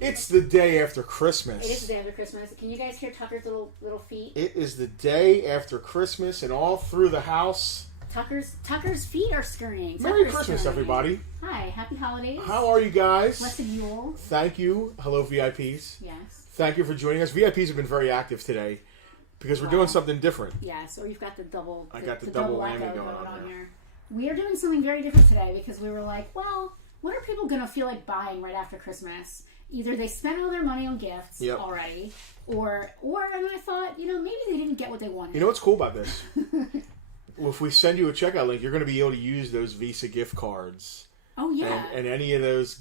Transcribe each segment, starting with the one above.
It's the day after Christmas. It is the day after Christmas. Can you guys hear Tucker's little feet? It is the day after Christmas, and all through the house, Tucker's feet are scurrying. Merry Christmas, everybody. Hi, happy holidays. How are you guys? Blessed Yule. Thank you. Hello, VIPs. Yes. Thank you for joining us. VIPs have been very active today because we're doing something different. Yes, or you've got the double. I got the double whammy going on here. We are doing something very different today because we were like, well, what are people going to feel like buying right after Christmas? Either they spent all their money on gifts already, or and I thought, maybe they didn't get what they wanted. You know what's cool about this? Well, if we send you a checkout link, you're going to be able to use those Visa gift cards. Oh, yeah. And any of those,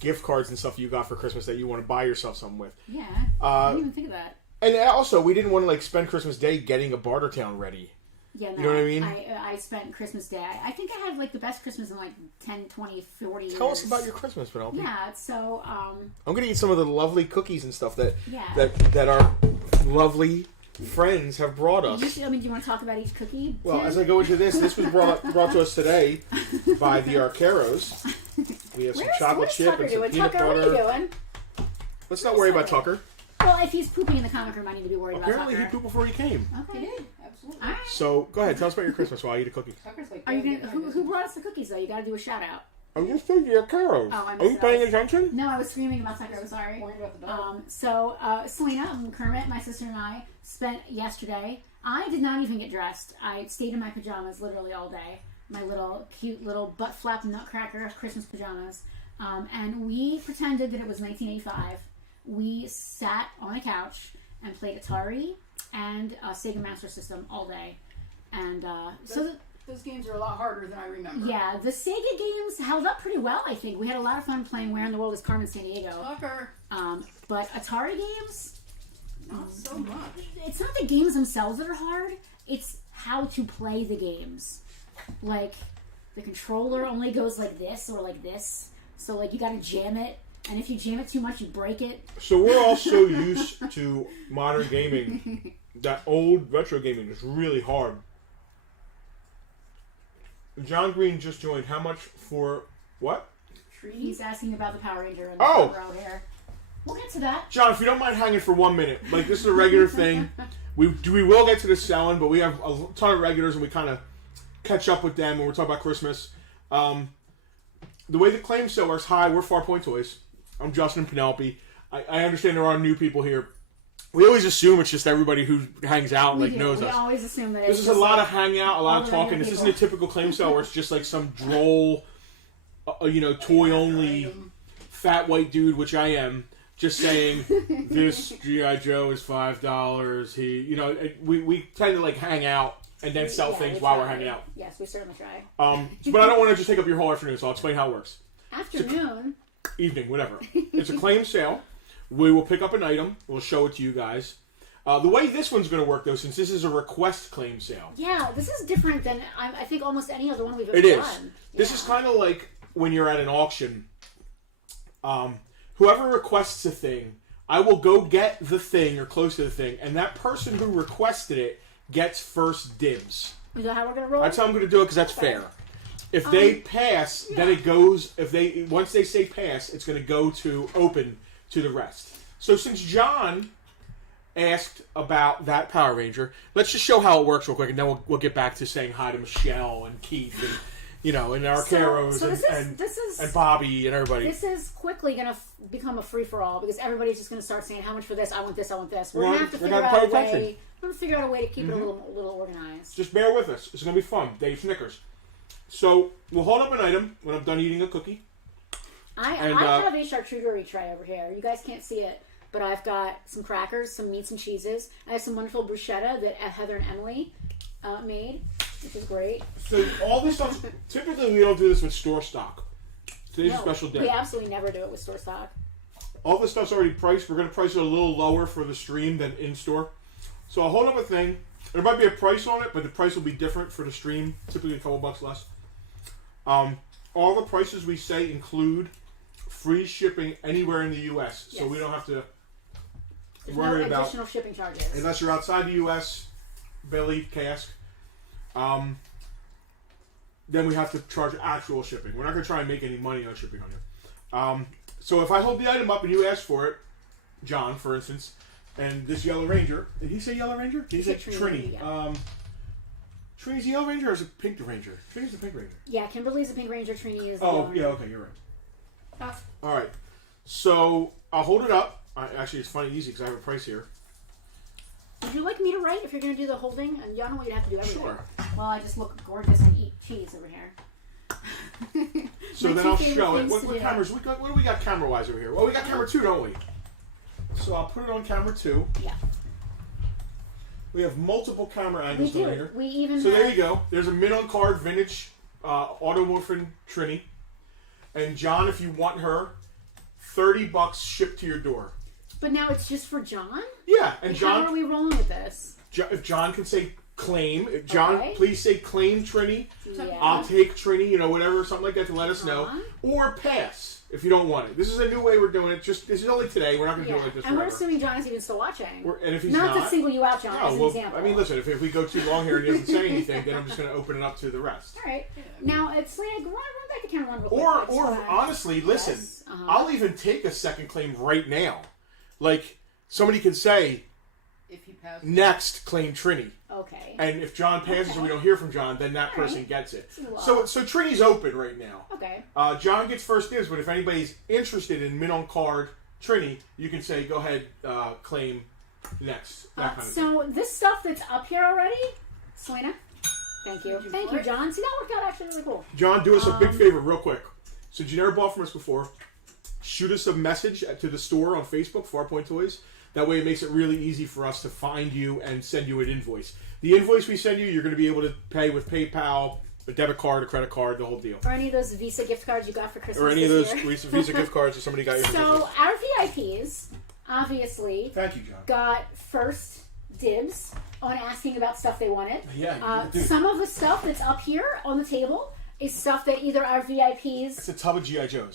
gift cards and stuff you got for Christmas that you want to buy yourself something with. Yeah. I didn't even think of that. And also, we didn't want to spend Christmas Day getting a Bartertown ready. Yeah, no, you know what I mean? I spent Christmas Day. I think I had the best Christmas in 10, 20, 40 years. Tell us about your Christmas, Penelope. Yeah, so I'm going to eat some of the lovely cookies and stuff that our lovely friends have brought us. Do you want to talk about each cookie? Well, as I go into this was brought to us today by the Arcaros. We have some chocolate chip Tucker and some doing? peanut Tucker, butter. What are you doing? Let's not worry about Tucker. Well, if he's pooping in the comic room, I need to be worried about Tucker. Apparently, he pooped before he came. Okay. He did, absolutely. All right. So, go ahead. Tell us about your Christmas while I eat a cookie. Tucker's Are you gonna? Who brought us the cookies though? You got to do a shout out. I'm just saying the Arcaros. Oh, I Are you missed paying those. attention? No, I was screaming about Tucker. I'm sorry. Worried about the dog. So Selena, Kermit, my sister, and I spent yesterday. I did not even get dressed. I stayed in my pajamas literally all day. My little cute little butt flap nutcracker Christmas pajamas. And we pretended that it was 1985. We sat on a couch and played Atari and Sega Master System all day. And those games are a lot harder than I remember. yeah, the Sega games held up pretty well, I think. We had a lot of fun playing Where in the World is Carmen Sandiego. Tucker. But Atari games, Not so much. it's not the games themselves that are hard. It's how to play the games. The controller only goes like this or like this. So, you gotta jam it. And if you jam it too much, you break it. So we're all so used to modern gaming that old retro gaming is really hard. John Green just joined. How much for what? He's asking about the Power Ranger and the road here. We'll get to that. John, if you don't mind hanging for 1 minute, this is a regular thing. We will get to the selling, but we have a ton of regulars and we kind of catch up with them when we're talking about Christmas. The way the claim sale works, hi, we're Farpoint Toys. I'm Justin and Penelope. I understand there are new people here. We always assume it's just everybody who hangs out and knows us. We always assume that This it's is a lot of hangout, a lot of talking. This people. isn't a typical claim sale where it's just some droll, toy-only fat white dude, which I am, just saying, this G.I. Joe is $5. We tend to hang out and then sell things while we're hanging out. Yes, we certainly try. But I don't want to just take up your whole afternoon, so I'll explain how it works. Afternoon? Evening, whatever. It's a claim sale. We will pick up an item. We'll show it to you guys. The way this one's going to work, though, since this is a request claim sale. Yeah, this is different than, I think, almost any other one we've ever It is. done. This is kind of like when you're at an auction. Whoever requests a thing, I will go get the thing or close to the thing, and that person who requested it gets first dibs. Is that how we're going to roll? That's how I'm going to do it because that's fair. If they pass, then it goes. Once they say pass, it's going to go to open to the rest. So since John asked about that Power Ranger, let's just show how it works real quick, and then we'll get back to saying hi to Michelle and Keith and and Arcaros and Bobby and everybody. This is quickly going to become a free for all because everybody's just going to start saying how much for this. I want this. I want this. We're going to have to figure out a way. We're going to figure out a way to keep it a little organized. Just bear with us. It's going to be fun. Dave Snickers. So we'll hold up an item when I'm done eating a cookie. I have a charcuterie tray over here. You guys can't see it, but I've got some crackers, some meats and cheeses. I have some wonderful bruschetta that Heather and Emily made, which is great. So all this stuff, typically we don't do this with store stock. Today's a special day. We absolutely never do it with store stock. All this stuff's already priced. We're going to price it a little lower for the stream than in store. So I'll hold up a thing. There might be a price on it, but the price will be different for the stream. Typically a couple bucks less. All the prices we say include free shipping anywhere in the U.S. So we don't have to worry about additional shipping charges. Unless you're outside the U.S., Bailey, cask. Then we have to charge actual shipping. We're not going to try and make any money on shipping on you. So if I hold the item up and you ask for it, John, for instance, and this Yellow Ranger, did he say Yellow Ranger? Did he say Trini? Yeah. Trini's the Yellow Ranger or is it Pink Ranger? Trini's the Pink Ranger. Yeah, Kimberly's the Pink Ranger, Trini is the Oh, Yellow yeah, Ranger. okay, you're right. All right. So I'll hold it up. Actually, it's funny easy because I have a price here. Would you like me to write if you're going to do the holding? And y'all know you'd have to do everything. Sure. Well, I just look gorgeous and eat cheese over here. So My then two I'll favorite show it. things What to do. cameras? What do we got camera-wise over here? Well, we got camera 2, don't we? So I'll put it on camera 2. Yeah. We have multiple camera We angles do. down here. We even So have, there you go. There's a mid-on-card vintage automorphin Trini. And John, if you want her, $30 shipped to your door. But now it's just for John? Yeah, and Like, John, how are we rolling with this? if John can say claim, if John, Okay. please say claim Trini. Yeah. I'll take Trini, whatever, something like that to let us know. Uh-huh. Or pass if you don't want it. This is a new way we're doing it. This is only today. We're not going to do it like this And we're forever. assuming John is even still watching. And if he's not to not, single you out, John, as an well, example. I mean, listen, if we go too long here and he doesn't say anything, then I'm just going to open it up to the rest. All right. Now, it's like, run back to camera 1 real quick. Or I just wanna- honestly, listen, Yes, uh-huh. I'll even take a second claim right now. Like, somebody can say, If he passes. next, claim Trini. Okay. And if John passes and we don't hear from John, then that person Alright. gets it. Well. So Trini's open right now. Okay. John gets first dibs, but if anybody's interested in mid-on-card Trini, you can say, go ahead, claim next. That kind of thing. So this stuff that's up here already, Selena, thank you. Thank you, John. See, that worked out actually really cool. John, do us a big favor real quick. Since you never bought from us before, shoot us a message to the store on Facebook, Farpoint Toys. That way it makes it really easy for us to find you and send you an invoice. The invoice we send you, you're going to be able to pay with PayPal, a debit card, a credit card, the whole deal. Or any of those Visa gift cards you got for Christmas Or any of those this year. Visa gift cards that somebody got you for So Christmas. our VIPs, obviously, Thank you, John. got first dibs on asking about stuff they wanted. Yeah, you do. Some of the stuff that's up here on the table is stuff that either our VIPs It's a tub of G.I. Joes.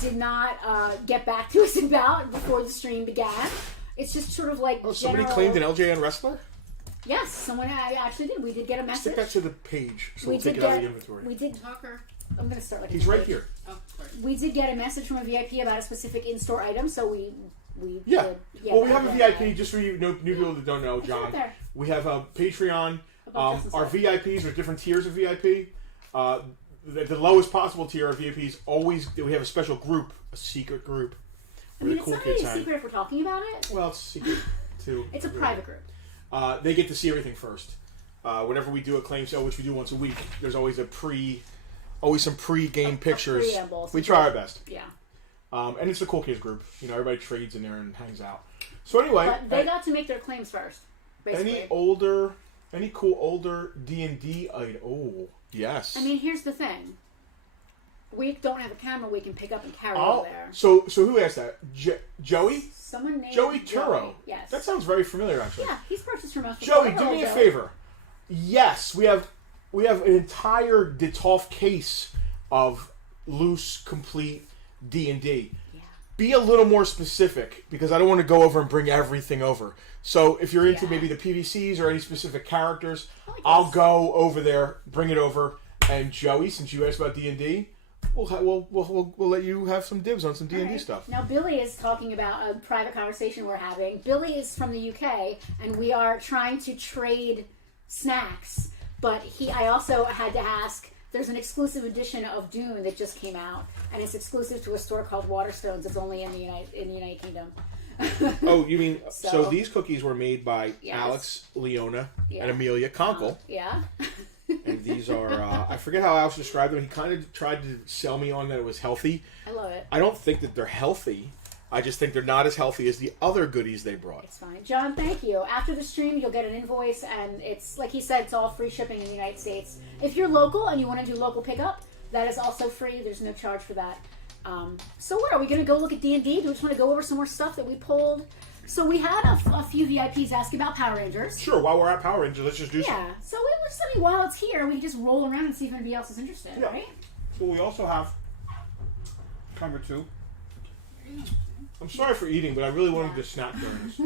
did not get back to us about before the stream began. It's just sort of like Somebody general... claimed an LJN wrestler? Yes, someone actually did. We did get a message. Stick that to the page so We we'll take did it out of get- the inventory. We did. Tucker. I'm going to start like He's right here. Oh, sorry. We did get a message from a VIP about a specific in-store item, so we Yeah. did, Well, we that have a right VIP, away. just for you new people that don't know, It's John. right there. We have a Patreon. Above Justin's Our head. VIPs are different tiers of VIP. The lowest possible tier of VIPs always, we have a special group, a secret group. I Where mean, the it's cool not kids really a hang. secret if we're talking about it. Well, it's secret too. It's a private group. They get to see everything first. Whenever we do a claim sale, which we do once a week, there's always some pre-game pictures. preamble, We try our best. Yeah. And it's the cool kids group. Everybody trades in there and hangs out. So anyway, But they got to make their claims first, basically. any cool older D&D item? Oh, yes. I mean, here's the thing. We don't have a camera we can pick up and carry over there. So who asked that? Joey? Someone named Joey Turo. Yes. That sounds very familiar, actually. Yeah, he's purchased from us. Joey, before. do me a Joey. favor. Yes, we have an entire Detolf case of loose, complete D&D. Yeah. Be a little more specific, because I don't want to go over and bring everything over. So if you're into Yeah. maybe the PVCs or any specific characters, like I'll this. go over there, bring it over, and Joey, since you asked about D&D, we'll let you have some dibs on some D&D Alright. stuff. Now, Billy is talking about a private conversation we're having. Billy is from the UK, and we are trying to trade snacks. But I also had to ask, there's an exclusive edition of Dune that just came out, and it's exclusive to a store called Waterstones. It's only in the United Kingdom. Oh, you mean, so So- these cookies were made by Yes. Alex, Leona, Yeah. and Amelia Conkle. Yeah. And these are, I forget how Alex described them. He kind of tried to sell me on that it was healthy. I love it. I don't think that they're healthy. I just think they're not as healthy as the other goodies they brought. It's fine. John, thank you. After the stream, you'll get an invoice, and it's, like he said, it's all free shipping in the United States. If you're local and you want to do local pickup, that is also free. There's no charge for that. So what, are we going to go look at D&D? Do we just want to go over some more stuff that we pulled? So we had a few VIPs ask about Power Rangers. Sure, while we're at Power Rangers, let's just do some. Yeah. So we were just, I mean, while it's here, we can just roll around and see if anybody else is interested, Yeah. right? Well, we also have camera 2. I'm sorry for eating, but I really wanted to snack during this.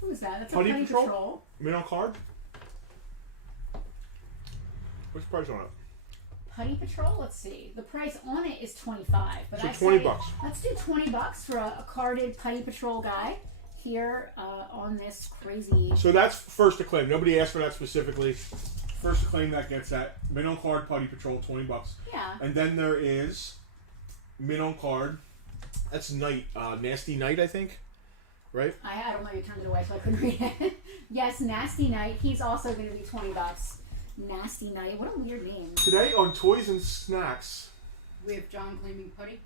Who is that? That's Putty a Putty Patrol? Patrol. Mid on card? What's the price on it? Putty Patrol. Let's see. The price on it is $25, but So I $20. say let's do $20 for a carded Putty Patrol guy here on this crazy. So that's first to claim. Nobody asked for that specifically. First to claim that gets that. Min on card Putty Patrol, $20. Yeah. And then there is Min on card. That's Night. Nasty Night, I think. Right? I don't know. You turned it away, so I couldn't read it. Yes, Nasty Night. He's also going to be $20. Nasty Night. What a weird name. Today on Toys and Snacks. We have John claiming Putty.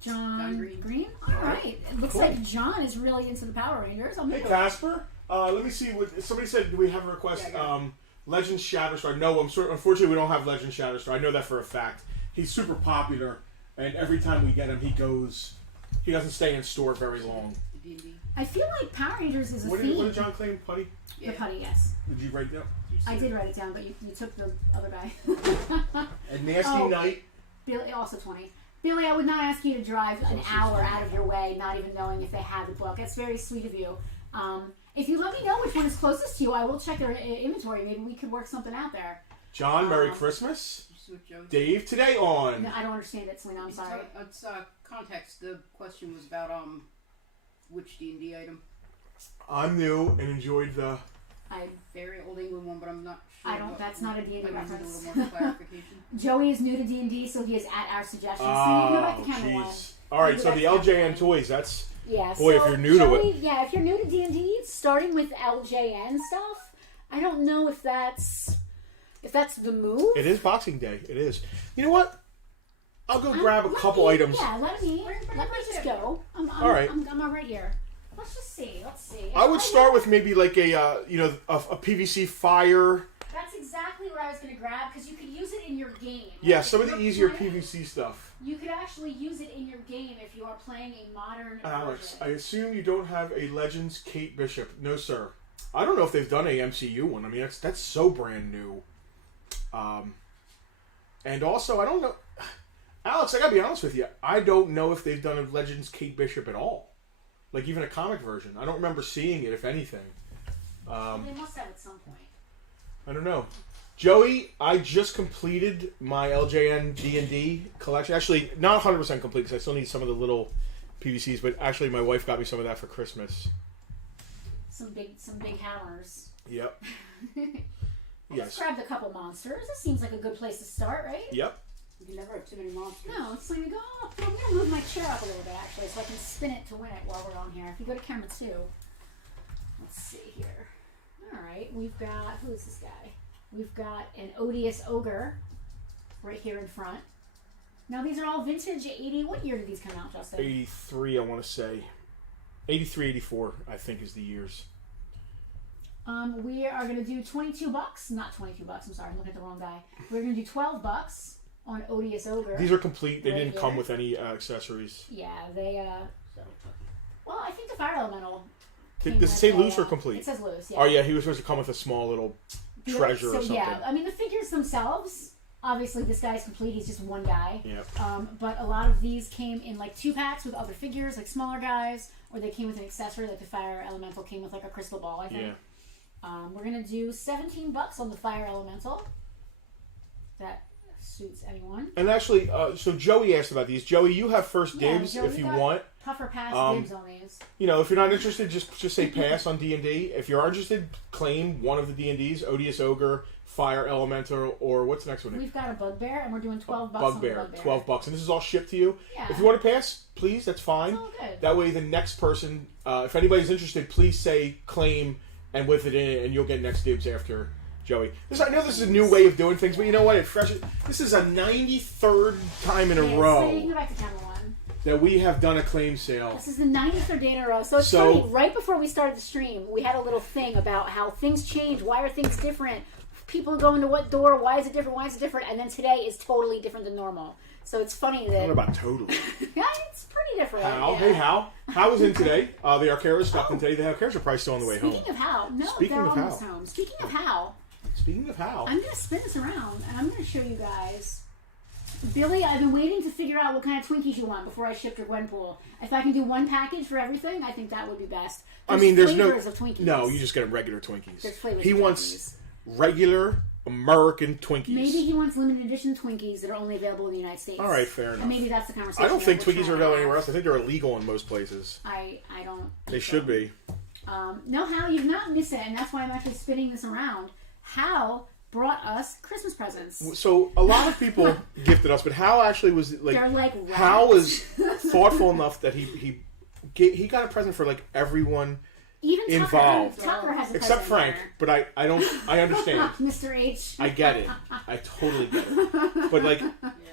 John Green. Green? All right. It looks Cool. like John is really into the Power Rangers. Hey, Casper. Let me see what somebody said. Do we have a request? Yeah, Legends Shatterstar. No, unfortunately, we don't have Legends Shatterstar. I know that for a fact. He's super popular, and every time we get him, he doesn't stay in store very long. The D&D. I feel like Power Rangers is a What theme. did John claim? Putty? The Putty, yes. Did you write that? I did write it down, but you took the other guy. And Nasty Oh. Night. Billy, also 20. Billy, I would not ask you to drive an hour out of your way, not even knowing if they have the book. That's very sweet of you. If you let me know which one is closest to you, I will check their inventory. Maybe we could work something out there. John, Merry Christmas. Dave, today on. No, I don't understand it, Selena. I'm sorry. It's context. The question was about which D&D item. I'm new and enjoyed the. Very old England one, but I'm not sure. I don't. That's not a D&D I need a reference. little more clarification. Joey is new to D&D, so he is at our suggestion. So you go back to camera one. All right, Go so back the to camera LJN one. toys. That's. Yeah, Boy, so if you're new to Joey, it. Yeah, if you're new to D&D, starting with LJN stuff, I don't know if that's the move. It is Boxing Day. It is. You know what? I'll go grab a couple items. Yeah, let me just go. All right. I'm right here. Let's just see. Let's see. I would start with maybe like a PVC fire. That's exactly what I was going to grab because you could use it in your game. Yeah, Like, some if of the you're easier playing- PVC stuff. You could actually use it in your game if you are playing a modern Alex, I version. assume you don't have a Legends Kate Bishop. No, sir. I don't know if they've done a MCU one. I mean, that's so brand new. And also, I don't know. Alex, I gotta be honest with you. I don't know if they've done a Legends Kate Bishop at all. Like, even a comic version. I don't remember seeing it, if anything. They must have at some point. I don't know. Joey, I just completed my LJN D&D collection. Actually, not 100% complete because I still need some of the little PVCs, but actually my wife got me some of that for Christmas. Some big hammers. Yep. I Yes. just grabbed a couple monsters. This seems like a good place to start, right? Yep. You can never have too many monsters. No, it's like, oh, I'm going to move my chair up a little bit, actually, so I can spin it to win it while we're on here. If you go to camera 2, let's see here. All right, we've got, who is this guy? We've got an odious ogre right here in front. Now, these are all vintage 80. What year did these come out, Justin? 83, I want to say. 83, 84, I think is the years. We are going to do $22. Not $22, I'm sorry, I'm looking at the wrong guy. We're going to do $12 on odious ogre. These are complete. They Right didn't here. come with any accessories. Yeah, they, well, I think the fire elemental. Does came it with say a, loose or complete? It says loose, yeah. Oh, yeah, he was supposed to come with a small little treasure so, or something. Yeah, I mean, the figures themselves, obviously this guy's complete, he's just one guy. Yep. But a lot of these came in like 2-packs with other figures, like smaller guys, or they came with an accessory, like the fire elemental came with like a crystal ball, I think. Yeah. We're going to do $17 on the fire elemental. That suits anyone. And actually, so Joey asked about these. Joey, you have first Yeah, dibs Joey if you got want. Puffer pass dibs on these. You know, if you're not interested, just say pass on D&D. If you're interested, claim one of the D&Ds, Odious Ogre, Fire Elemental, or what's the next one? We've got a bugbear, and we're doing $12 on the Bugbear, bugbear. $12, and this is all shipped to you. Yeah. If you want to pass, please, that's fine. It's all good. That way, the next person, if anybody's interested, please say claim and with it in it, and you'll get next dibs after Joey. I know this is a new way of doing things, but you know what? This is a 93rd time in a row So you can go back to camera 1. that we have done a claim sale. This is the 93rd day in a row. So it's funny, right before we started the stream, we had a little thing about how things change. Why are things different? People go into what door? Why is it different? Why is it different? And then today is totally different than normal. So it's funny I that... don't know about totally. Yeah, it's pretty different. Hal, Yeah. hey Hal. Hal was in today. The Arcaras stopped in today. The Arcaras are probably still on the way home. Speaking of how, no, Speaking they're of almost how. home. Speaking of how, Speaking of Hal. I'm going to spin this around, and I'm going to show you guys. Billy, I've been waiting to figure out what kind of Twinkies you want before I ship your Gwenpool. If I can do one package for everything, I think that would be best. There's no... flavors of Twinkies. No, you just get regular Twinkies. There's flavors He of wants Twinkies. regular American Twinkies. Maybe he wants limited edition Twinkies that are only available in the United States. All right, fair enough. And maybe that's the conversation. I don't think we're Twinkies trying are to available have. anywhere else. I think they're illegal in most places. I don't. They should be. No, Hal, you've not missed it, and that's why I'm actually spinning this around. Hal brought us Christmas presents. So a lot of people gifted us, but Hal actually was like, They're like Hal was thoughtful enough that he got a present for like everyone even involved, Tucker has a except present Frank. there. But I understand. Mr. H. I get it. I totally get it. But like,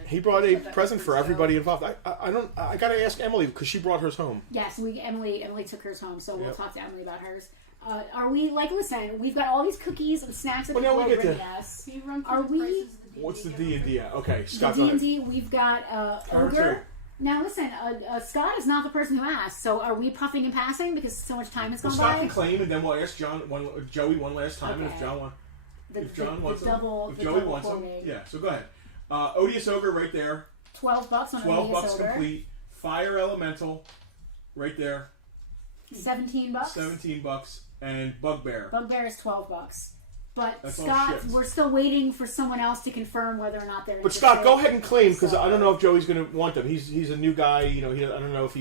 he brought a present for everybody involved. I gotta ask Emily because she brought hers home. Yes, Emily took hers home, so we'll Yep. talk to Emily about hers. Are we like? Listen, we've got all these cookies and snacks that Well, people now are we get bringing to- us. Can you run Are through the we- prices of the What's the D&D? D&D? Okay, The Scott, go ahead. D&D, we've got Turn Ogre. two. Now listen, Scott is not the person who asked, so are we puffing and passing because so much time has Well, gone Scott by? can claim, and then we'll ask Joey one last time, and if Okay. John wants, The if John wants the them, double, if the Joey double wants them, quoting. yeah. So go ahead. Odious Ogre right there, $12 on $12 Odious Ogre. complete. Fire Elemental, right there, $17. $17, and Bugbear. Bugbear is $12. But That's all Scott, shipped. we're still waiting for someone else to confirm whether or not they're But interested. Scott, go ahead and claim because So- I don't know if Joey's going to want them. He's a new guy. You know, I don't know if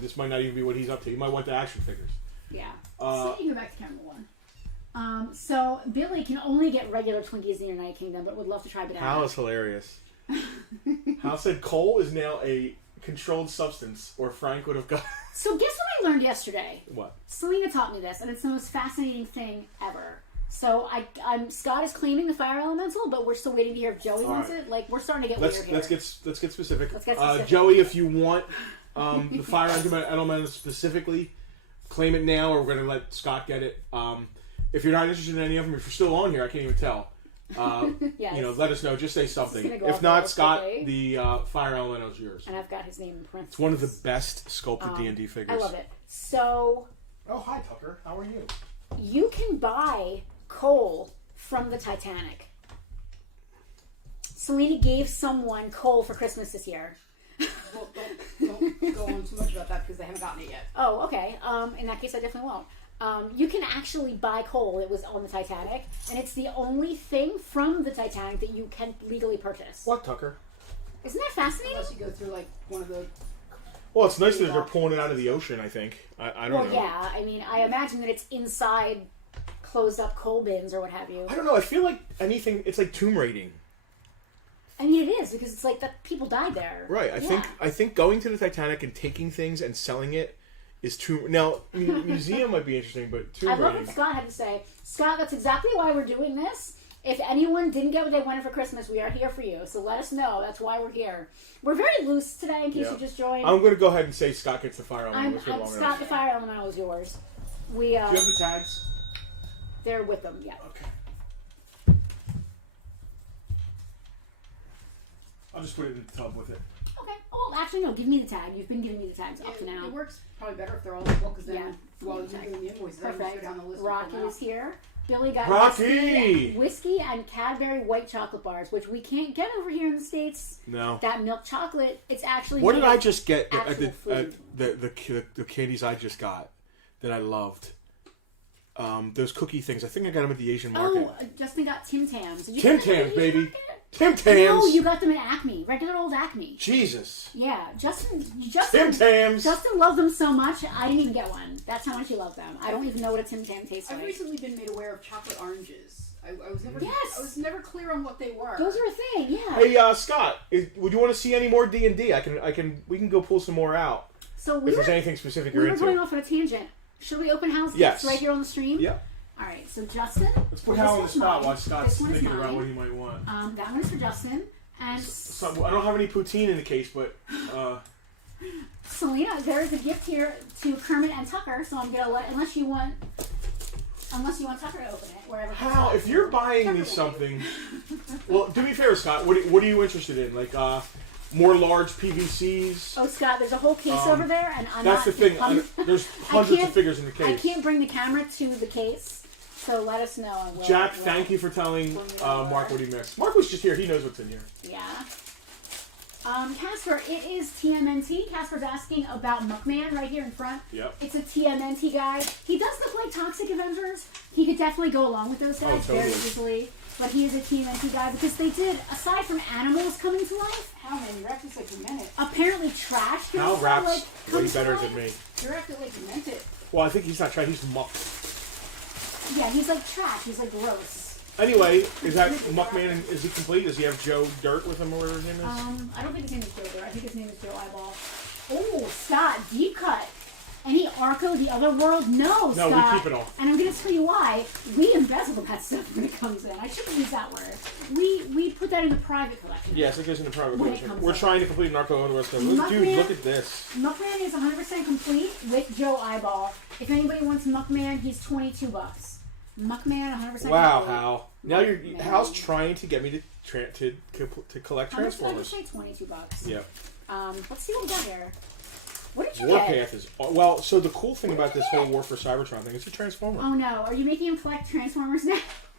this might not even be what he's up to. He might want the action figures. Yeah. Uh, So you can go back to camera one. So Billy can only get regular Twinkies in the United Kingdom, but would love to try banana. Hal is hilarious. Hal said coal is now a controlled substance, or Frank would have got So guess what I learned yesterday? what? Selena taught me this, and it's the most fascinating thing ever. So Scott is claiming the fire elemental, but we're still waiting to hear if Joey wants right. it. Like we're starting to get Let's weird here. let's get specific. Let's get specific. Joey, if you want the fire elemental specifically, claim it now, or we're going to let Scott get it. If you're not interested in any of them, if you're still on here, I can't even tell. Yes. Let us know. Just say something. gonna go If off not, real Scott, quickly. the fire elemental is yours. And I've got his name in parentheses. It's one of the best sculpted D&D figures. I love it. So Oh, hi Tucker. How are you? you can buy coal from the Titanic. Selena gave someone coal for Christmas this year. Well, don't go on too much about that because they haven't gotten it yet. Oh, okay. In that case, I definitely won't. You can actually buy coal that was on the Titanic, and it's the only thing from the Titanic that you can legally purchase. What, Tucker? Isn't that fascinating? Unless you go through like one of the. Well, it's nice that they're pulling it out of the ocean, I think. I don't Well, know. yeah. I mean, I imagine that it's inside closed-up coal bins or what have you. I don't know. I feel like anything, it's like tomb raiding. I mean, it is because it's like that people died there. Right. I think going to the Titanic and taking things and selling it is tomb. Now, museum might be interesting, but tomb I love raiding. what Scott had to say. Scott, that's exactly why we're doing this. If anyone didn't get what they wanted for Christmas, we are here for you. So let us know. That's why we're here. We're very loose today, in case Yeah. you just joined. I'm going to go ahead and say Scott gets the fire elemental. I'm Let's go long Scott. enough. The fire elemental is yours. We Do you have the tags? they're with them. Yeah. Okay. I'll just put it in the tub with it. Okay. Oh, actually, no. Give me the tag. You've been giving me the tags up to Yeah, now. it works probably better if they're all equal because then Yeah. while you're doing the invoices, I can Perfect. go down the list. Rocky and is here. Billy got Rocky! whiskey and Cadbury white chocolate bars, which we can't get over here in the States. No. That milk chocolate, it's actually. What did made I of just get at actual the candies I just got that I loved? Those cookie things. I think I got them at the Asian market. Oh, Justin got Tim Tams. Did you Tim get them at Tams, the Asian baby. market? Tim Tams. No, you got them at Acme, regular old Acme. Jesus. Yeah, Justin Tim Tams. Justin loved them so much, I didn't even get one. That's how much he loved them. I don't even know what a Tim Tam tastes I've like. recently been made aware of chocolate oranges. I was never. Yes! I was never clear on what they were. Those are a thing, yeah. Hey, Scott, would you want to see any more D&D? We can go pull some more out So if there's anything specific we you're were going into. off on a tangent. Should we open Hal's Yes. gifts right here on the stream? Yeah. All right, so Justin. Let's put this Hal on the one's spot mine. while Scott's This one is thinking about mine. what he might want. That one is for Justin. And So, I don't have any poutine in the case, but Selena, there is a gift here to Kermit and Tucker, so I'm gonna let unless you want Tucker to open it wherever. Hal, if you're buying Tucker me will. something, well, do me a favor, Scott. What are you interested in? Like more large PVCs? Oh, Scott, there's a whole case over there, and I'm That's not. the thing. There's hundreds of can't- figures in the case. I can't bring the camera to the case, so let us know. And Jack, we'll- thank you for telling when we Mark what he missed. Mark was just here. He knows what's in here. Yeah. Casper, it is TMNT. Casper's asking about Muckman right here in front. Yep. It's a TMNT guy. He does look like Toxic Avengers. He could definitely go along with those guys very easily. But he is a TMNT guy because they did, aside from animals coming to life, How many? You reckon like you meant it. apparently trash. Hal raps way comes to better life. than me. You reckon like you meant it. Well, I think he's not trying. He's muck. Yeah, he's like trash. He's like gross. Anyway, is that Muckman? Is he complete? Does he have Joe Dirt with him or whatever his name is? I don't think his name is Joe Dirt. I think his name is Joe Eyeball. Oh, Scott, deep cut. Any Arco, the other world? No, Scott. No, we keep it all. And I'm going to tell you why. We embezzle that stuff when it comes in. I shouldn't use that word. We put that in the private collection. Yes, it goes in the private When it collection. comes We're up. trying to complete Narco and the rest of them. Muckman- Dude, look at this. Muckman is 100% complete with Joe Eyeball. If anybody wants Muckman, he's $22. Muckman, 100% Wow, complete. Hal. Now Hal's trying to get me to collect How much did I Transformers. just say? $22. Yep. Let's see what we got here. What did you get? Warpath is well. So the cool thing about this whole War for Cybertron thing is a Transformer. Oh no, are you making him collect Transformers now?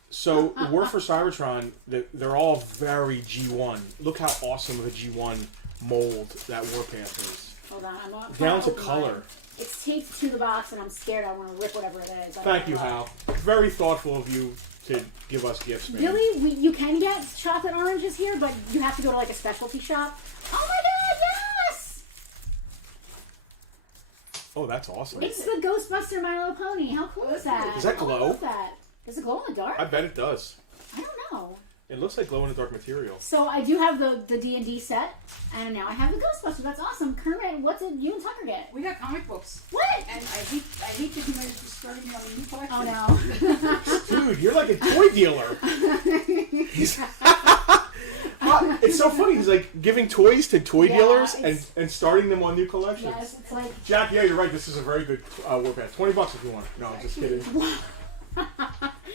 So War for Cybertron, they're all very G1. Look how awesome of a G1 mold that Warpath is. Hold on, I'm not Down to color. It's taped to the box, and I'm scared I want to rip whatever it is. Thank you, Hal. Very thoughtful of you to give us gifts, man. Billy, you can get chocolate oranges here, but you have to go to like a specialty shop. Oh my god, yes! Oh, that's awesome. It's the Ghostbuster My Little Pony. How cool is that? Does that Oh, I glow? love that. Does it glow in the dark? I bet it does. I don't know. It looks like glow-in-the-dark material. So I do have the D&D set, and now I have the Ghostbuster. That's awesome. Kermit, what did you and Tucker get? We got comic books. What? And I hate that you might have just started me on a new collection. Oh no. Dude, you're like a toy dealer. It's so funny. He's like giving toys to toy dealers and starting them on new collections. Yes, it's like... Jack, yeah, you're right. This is a very good Warpath. $20 if you want. No, I'm just kidding.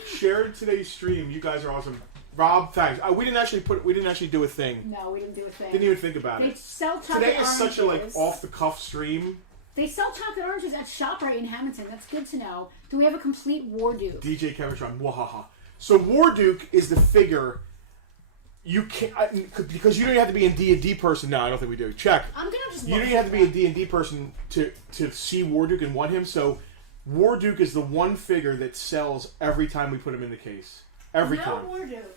Shared today's stream. You guys are awesome. Rob, thanks. We didn't actually do a thing. No, we didn't do a thing. Didn't even think about They it. sell chocolate Today is oranges. such a like off the cuff stream. They sell chocolate oranges at ShopRite in Hamilton. That's good to know. Do we have a complete War Duke? DJ Kevintron, wahaha. So Warduke is the figure you can't because you don't have to be a D&D person. No, I don't think we do. Check. I'm gonna just. You don't even have to be a D&D person to see Warduke and want him. So Warduke is the one figure that sells every time we put him in the case. Every time. No War Duke.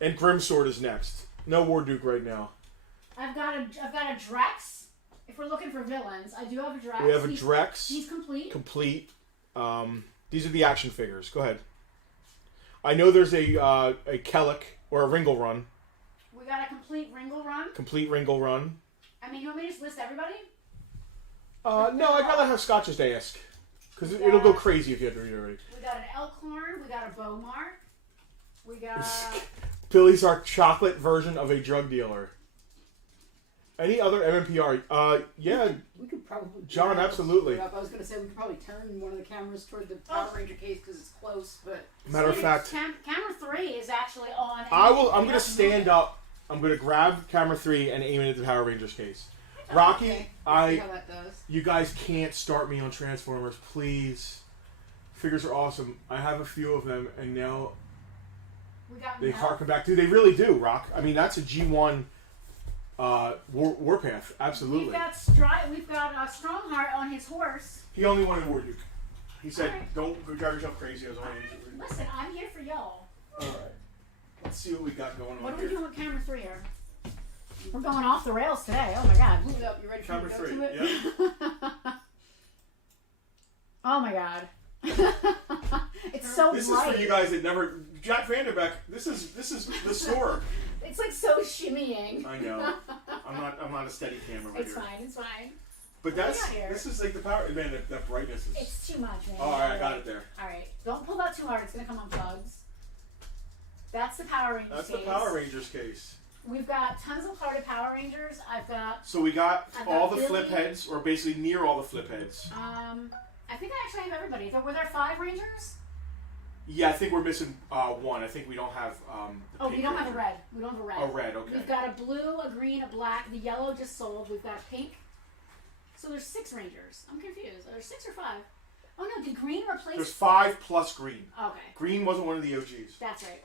And Grimsword is next. No Warduke right now. I've got a Drex. If we're looking for villains, I do have a Drex. We have a Drex. He's complete. Complete. These are the action figures. Go ahead. I know there's a Kellic or a Ringle Run. We got a complete Ringle Run. Complete Ringle Run. I mean, you want me to just list everybody? No, I'd rather have Scott just ask. Because it'll go crazy if you have to read it already. We got an Elkhorn. We got a Beaumark. We got... Billy's our chocolate version of a drug dealer. Any other MMPR? Yeah. We could probably. John, absolutely. I was going to say we could probably turn one of the cameras toward the Power Ranger case because it's close, but. Matter of fact, camera 3 is actually on. I'm going to stand up. I'm going to grab camera 3 and aim it at the Power Rangers case. Rocky, Okay. See how that does. You guys can't start me on Transformers, please. Figures are awesome. I have a few of them, and now We got they Mel. harken back. Dude, they really do, Rock. I mean, that's a G1 Warpath. Absolutely. We've got Strongheart on his horse. He only wanted Warduke. He said, Alright. don't go drive yourself crazy. I was only Listen, I'm here for y'all. Alright. Let's see what we got going What on are we here. doing with camera 3 here? We're going off the rails today. Oh my god. Move it up. You ready for Camera me to go 3. to it? Yeah. Oh my god. It's so This bright. is for you guys that never. Jack Vanderbeck. This is the store. It's like so shimmying. I know. I'm not a steady camera right It's here. fine. It's fine. But What do we got here? this is like the power. Man, that brightness is. It's too much, man. Oh, alright, I got it there. Alright. Don't pull that too hard. It's gonna come unplugged. That's the Power Rangers That's case. the Power Rangers case. We've got tons of hearted Power Rangers. I've got So we got I've all got the flip Billy. heads, or basically near all the flip heads. I think I actually have everybody. Were there 5 Rangers? Yeah, I think we're missing one. I think we don't have. The Oh, pink we don't have a Ranger. red. We don't have a red. A red, okay. We've got a blue, a green, a black. The yellow just sold. We've got a pink. So there's 6 Rangers. I'm confused. Are there 6 or 5? Oh no, did green replace? There's 5 plus green. Okay, Green wasn't one of the OGs. that's right.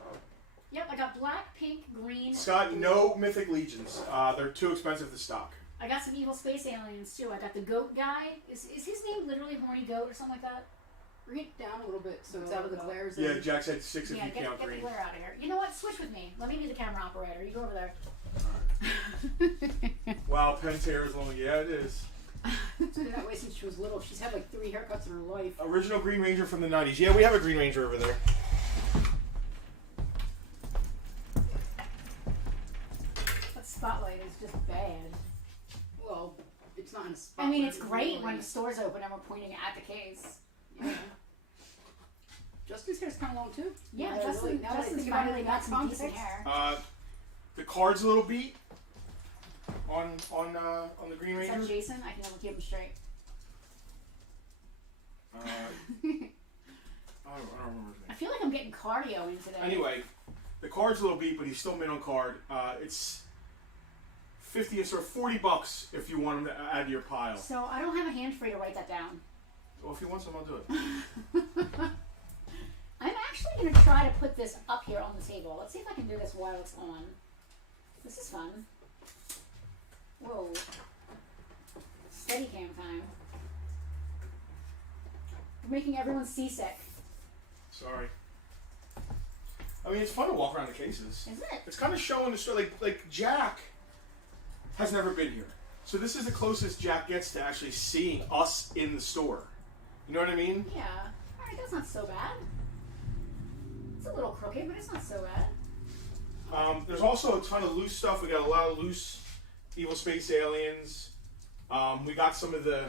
Yep, I got black, pink, green. Scott, no Mythic Legions. They're too expensive to stock. I got some evil space aliens too. I got the goat guy. Is his name literally Horny Goat or something like that? Bring it down a little bit so it's out of the glares. Yeah, Jack said 6 if you get count the green. glare out of here. You know what? Switch with me. Let me be the camera operator. You go over there. Wow, Penn's hair is long. Yeah, it is. It's been that way since she was little. She's had like 3 haircuts in her life. Original Green Ranger from the 90s. Yeah, we have a Green Ranger over there. That spotlight is just bad. Well, it's not in a spotlight. I mean, it's great when the store's open and we're pointing at the case. Yeah. Justin's hair's kind of long too. Yeah, Now that I Justin, really- now that I Justin's think about it, finally got that's some decent context. hair. The card's a little beat on the Green Is Ranger. that Jason? I can never keep him straight. I don't remember his I name. feel like I'm getting cardio in today. Anyway, the card's a little beat, but he's still mint on card. It's 50 or $40 if you want him to add to your pile. So I don't have a hand free to write that down. Well, if you want some, I'll do it. I'm actually going to try to put this up here on the table. Let's see if I can do this while it's on. This is fun. Whoa. Steadicam time. We're making everyone seasick. Sorry. I mean, it's fun to walk around the cases. Is it? It's kind of showing the story. Like Jack has never been here, so this is the closest Jack gets to actually seeing us in the store. You know what I mean? Yeah. Alright, that's not so bad. It's a little crooked, but it's not so bad. There's also a ton of loose stuff. We got a lot of loose Evil Space Aliens. We got some of the,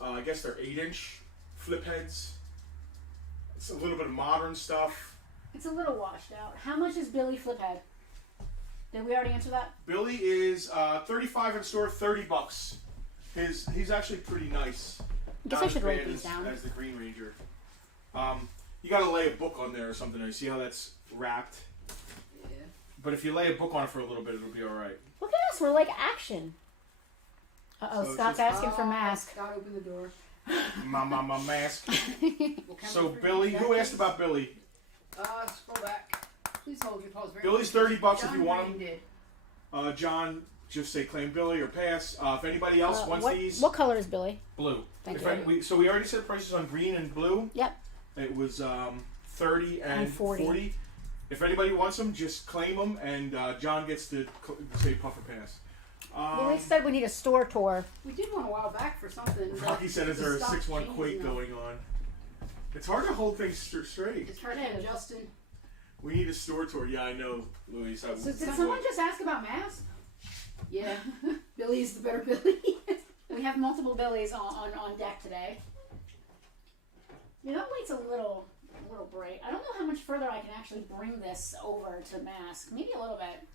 I guess they're 8-inch flip heads. It's a little bit of modern stuff. It's a little washed out. How much is Billy Fliphead? Did we already answer that? Billy is 35 in store, $30. He's actually pretty nice. I guess Not I as should write bad these down. as the Green Ranger. You got to lay a book on there or something. You see how that's wrapped? Yeah. But if you lay a book on it for a little bit, it'll be all right. Look at us, we're like action. Uh-oh, So Scott's just- asking for mask. God, open the door. My mask. Well, So Billy, who asked about Billy? Scroll back. Please hold your pause. Billy's $30 if you want John him. Green did. John, just say claim Billy or pass. If anybody else wants these, What color is Billy? blue. Thank If you. any- so we already said prices on green and blue. Yep. It was 30 and And 40. If anybody wants them, just claim them, and John gets to say puff or pass. Billy said we need a store tour. We did one a while back for something. Rocky said, "Is there a Stop 6-1 changing quake them. going on?" It's hard to hold things straight. It's hard to have Justin. We need a store tour. Yeah, I know, Louise. So did someone just ask about masks? Yeah. Billy's the better Billy. We have multiple Billies on deck today. You know, light's a little bright. I don't know how much further I can actually bring this over to mask. Maybe a little bit.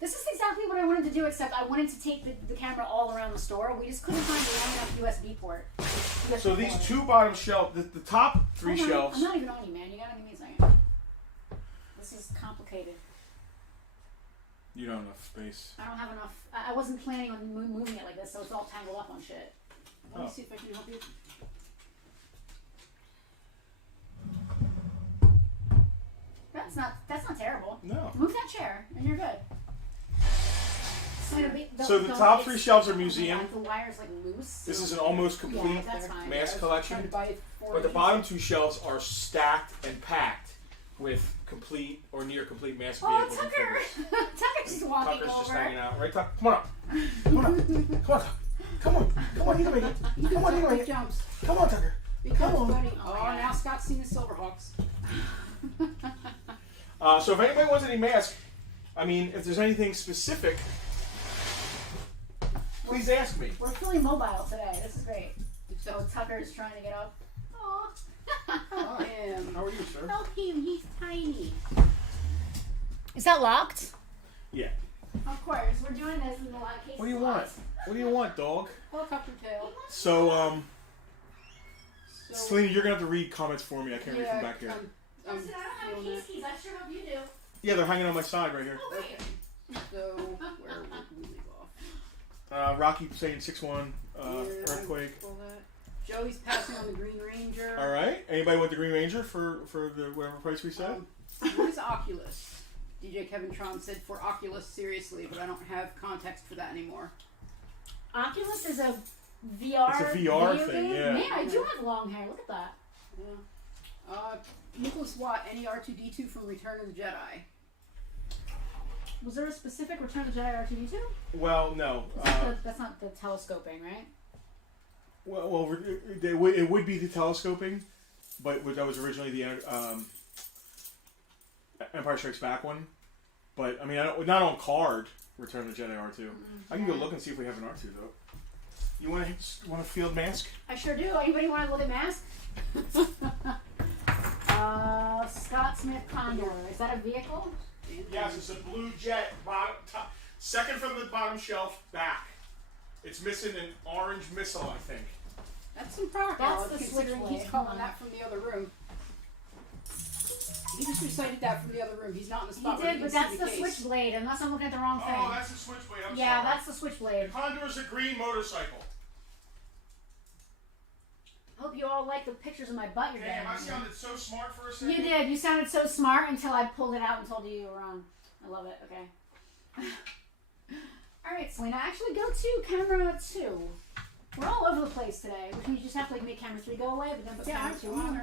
This is exactly what I wanted to do, except I wanted to take the camera all around the store. We just couldn't find a long enough USB port. So these two bottom shelves, the top 3 Hold on, shelves. I'm not even on you, man. You gotta give me a second. This is complicated. You don't have enough space. I don't have enough. I wasn't planning on moving it like this, so it's all tangled up on shit. Let me see if I can help you. That's not terrible. No. Move that chair, and you're good. So the top 3 shelves are museum. The wire's like loose. This is an almost complete Yeah, that's fine. mask Trying collection. to buy 4 But the inches. bottom 2 shelves are stacked and packed with complete or near complete mask Oh, vehicles and Tucker! figures. Tucker's just walking Tucker's just over. hanging out. Right, Tucker? Come on up. Come on up. Come on. Come on. Come on. He's gonna make it. Come on. He's gonna make it. Jumps. Come on, Tucker. Because Come on. buddy. Oh, Oh, my God. now Scott's seen the Silverhawks. So if anybody wants any masks, I mean, if there's anything specific, please ask me. We're feeling mobile today. This is great. So So Tucker's trying to get up. Aw. I am. How are you, sir? Help him. He's tiny. Is that locked? Yeah. Of course. We're doing this in a lot of cases. What do you want? What do you want, dog? Helicopter tail. So, Selena, you're gonna have to read comments for me. I can't read from back here. I'm Listen, I don't have feeling case keys. I sure hope you do. Yeah, they're hanging on my side right here. Oh, wait. So, where would we leave off? Rocky saying 6-1 Yeah, earthquake. pull that. Joey's passing on the Green Ranger. All right. Anybody want the Green Ranger for the whatever price we said? What is Oculus? DJ Kevin Tron said for Oculus, seriously, but I don't have context for that anymore. Oculus is a VR. It's a VR video thing, game? yeah. Man, I do have long hair. Look at that. Yeah. Nicholas Watt, any R2D2 from Return of the Jedi? Was there a specific Return of the Jedi R2D2? Well, no. That's not the telescoping, right? Well, it would be the telescoping, but that was originally the Empire Strikes Back one. But I mean, not on card. Return of the Jedi R2. I can go look and see if we have an R2 though. You want a field mask? I sure do. Anybody want to look at mask? Scott Smith Condor. Is that a vehicle? Yes, it's a blue jet. Second from the bottom shelf, back. It's missing an orange missile, I think. That's some power. That's the considering Switchblade. he's calling that from the other room. He just recited that from the other room. He's not in the spot. He did, but that's the Switchblade, unless I'm looking at the wrong thing. Oh, that's the Switchblade. I'm yeah, sorry. that's the Switchblade. The Condor's a green motorcycle. Hope you all like the pictures of my butt you're Damn, I getting. sounded so smart for a second. You did. You sounded so smart until I pulled it out and told you were wrong. I love it. Okay. All right, Selena. Actually, go to camera 2. We're all over the place today, which means you just have to make camera 3 go away, but then put camera 2 on. All right.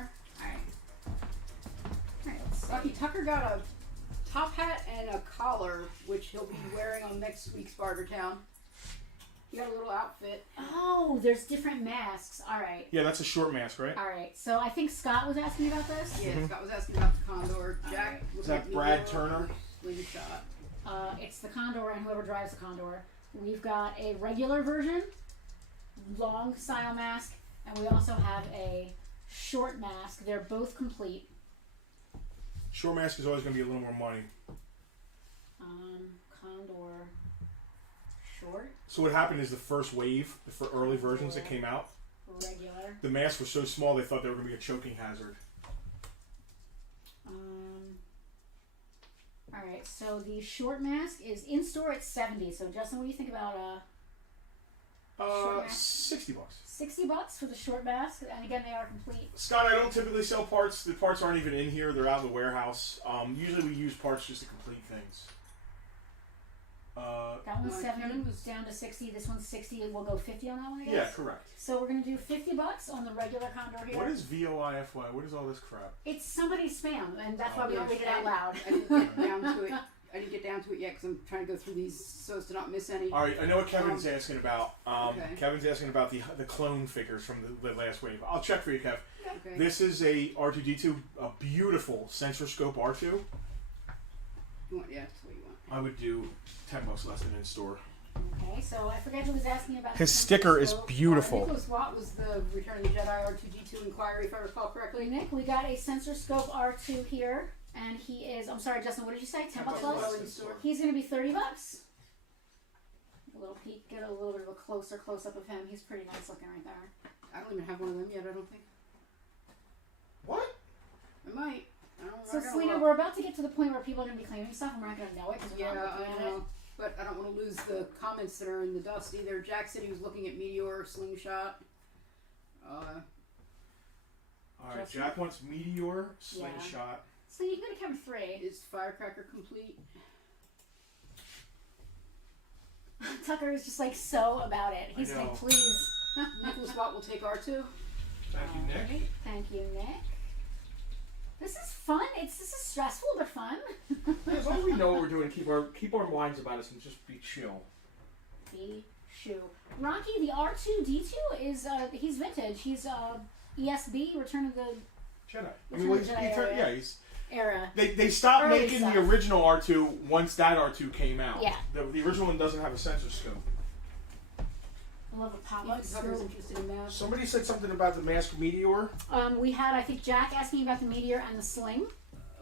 All right. Let's see. Rocky Tucker got a top hat and a collar, which he'll be wearing on next week's Bartertown. He got a little outfit. Oh, there's different masks. All right. Yeah, that's a short mask, right? All right. So I think Scott was asking about this. Yeah, Scott was asking about the Condor. Jack Is was that like Brad Turner? Slingshot. It's the Condor and whoever drives the Condor. We've got a regular version, long style mask, and we also have a short mask. They're both complete. Short mask is always going to be a little more money. Condor short, So what happened is the first wave, the early versions that came out, regular. the masks were so small they thought they were going to be a choking hazard. All right, so the short mask is in store at $70. So Justin, what do you think about short mask? $60. $60 for the short mask, and again they are complete. Scott, I don't typically sell parts. The parts aren't even in here. They're out in the warehouse. Usually we use parts just to complete things. That one's My 70, pen was down to 60. This one's 60. We'll go 50 on that one, I guess. Yeah, correct. So we're gonna do $50 on the regular Condor here. What is VOIFY? What is all this crap? It's somebody's spam, and that's why we don't read it out loud. I didn't get down to it. I didn't get down to it yet because I'm trying to go through these so as to not miss any. All right, I know what Kevin's asking about. Okay. Kevin's asking about the clone figures from the last wave. I'll check for you, Kev. Okay. This is a R2D2, a beautiful sensor scope R2. You want, yeah, that's what you want. I would do $10 less than in store. Okay, so I forget who was asking about His the sticker is scope. beautiful. Nicholas Watt was the Return of the Jedi R2D2 inquiry, if I recall correctly. Nick, we got a sensor scope R2 here, and he is. I'm sorry, Justin. What did you say? $10 $10 less. less in store. He's gonna be $30. A little peek, get a little bit of a close up of him. He's pretty nice looking right there. I don't even have one of them yet, I don't think. What? I might. I don't know. So Selena, we're about to get to the point where people are gonna be claiming stuff, and we're not gonna know it because we're Yeah, not looking I at it. know. But I don't want to lose the comments that are in the dust either. Jack said he was looking at Meteor, Slingshot. All right, Justin? Jack wants Meteor, Slingshot. So you can go to camera 3. Is Firecracker complete? Tucker is just like so about it. He's I know. like, please. Nicholas Watt will take R2. Thank you, Nick. Alright, thank you, Nick. This is fun. This is stressful but fun. As long as we know what we're doing, keep our minds about us and just be chill. The shoe. Rocky, the R2D2 is he's vintage. He's ESB, Return of the Jedi. Return of the Jedi era. He's. Era. They stopped Early making stuff. the original R2 once that R2 came out. Yeah. The original one doesn't have a sensor scope. I love a pop Ethan up Tucker's scope. interested in that. Somebody said something about the mask Meteor. We had, I think, Jack asking about the meteor and the sling.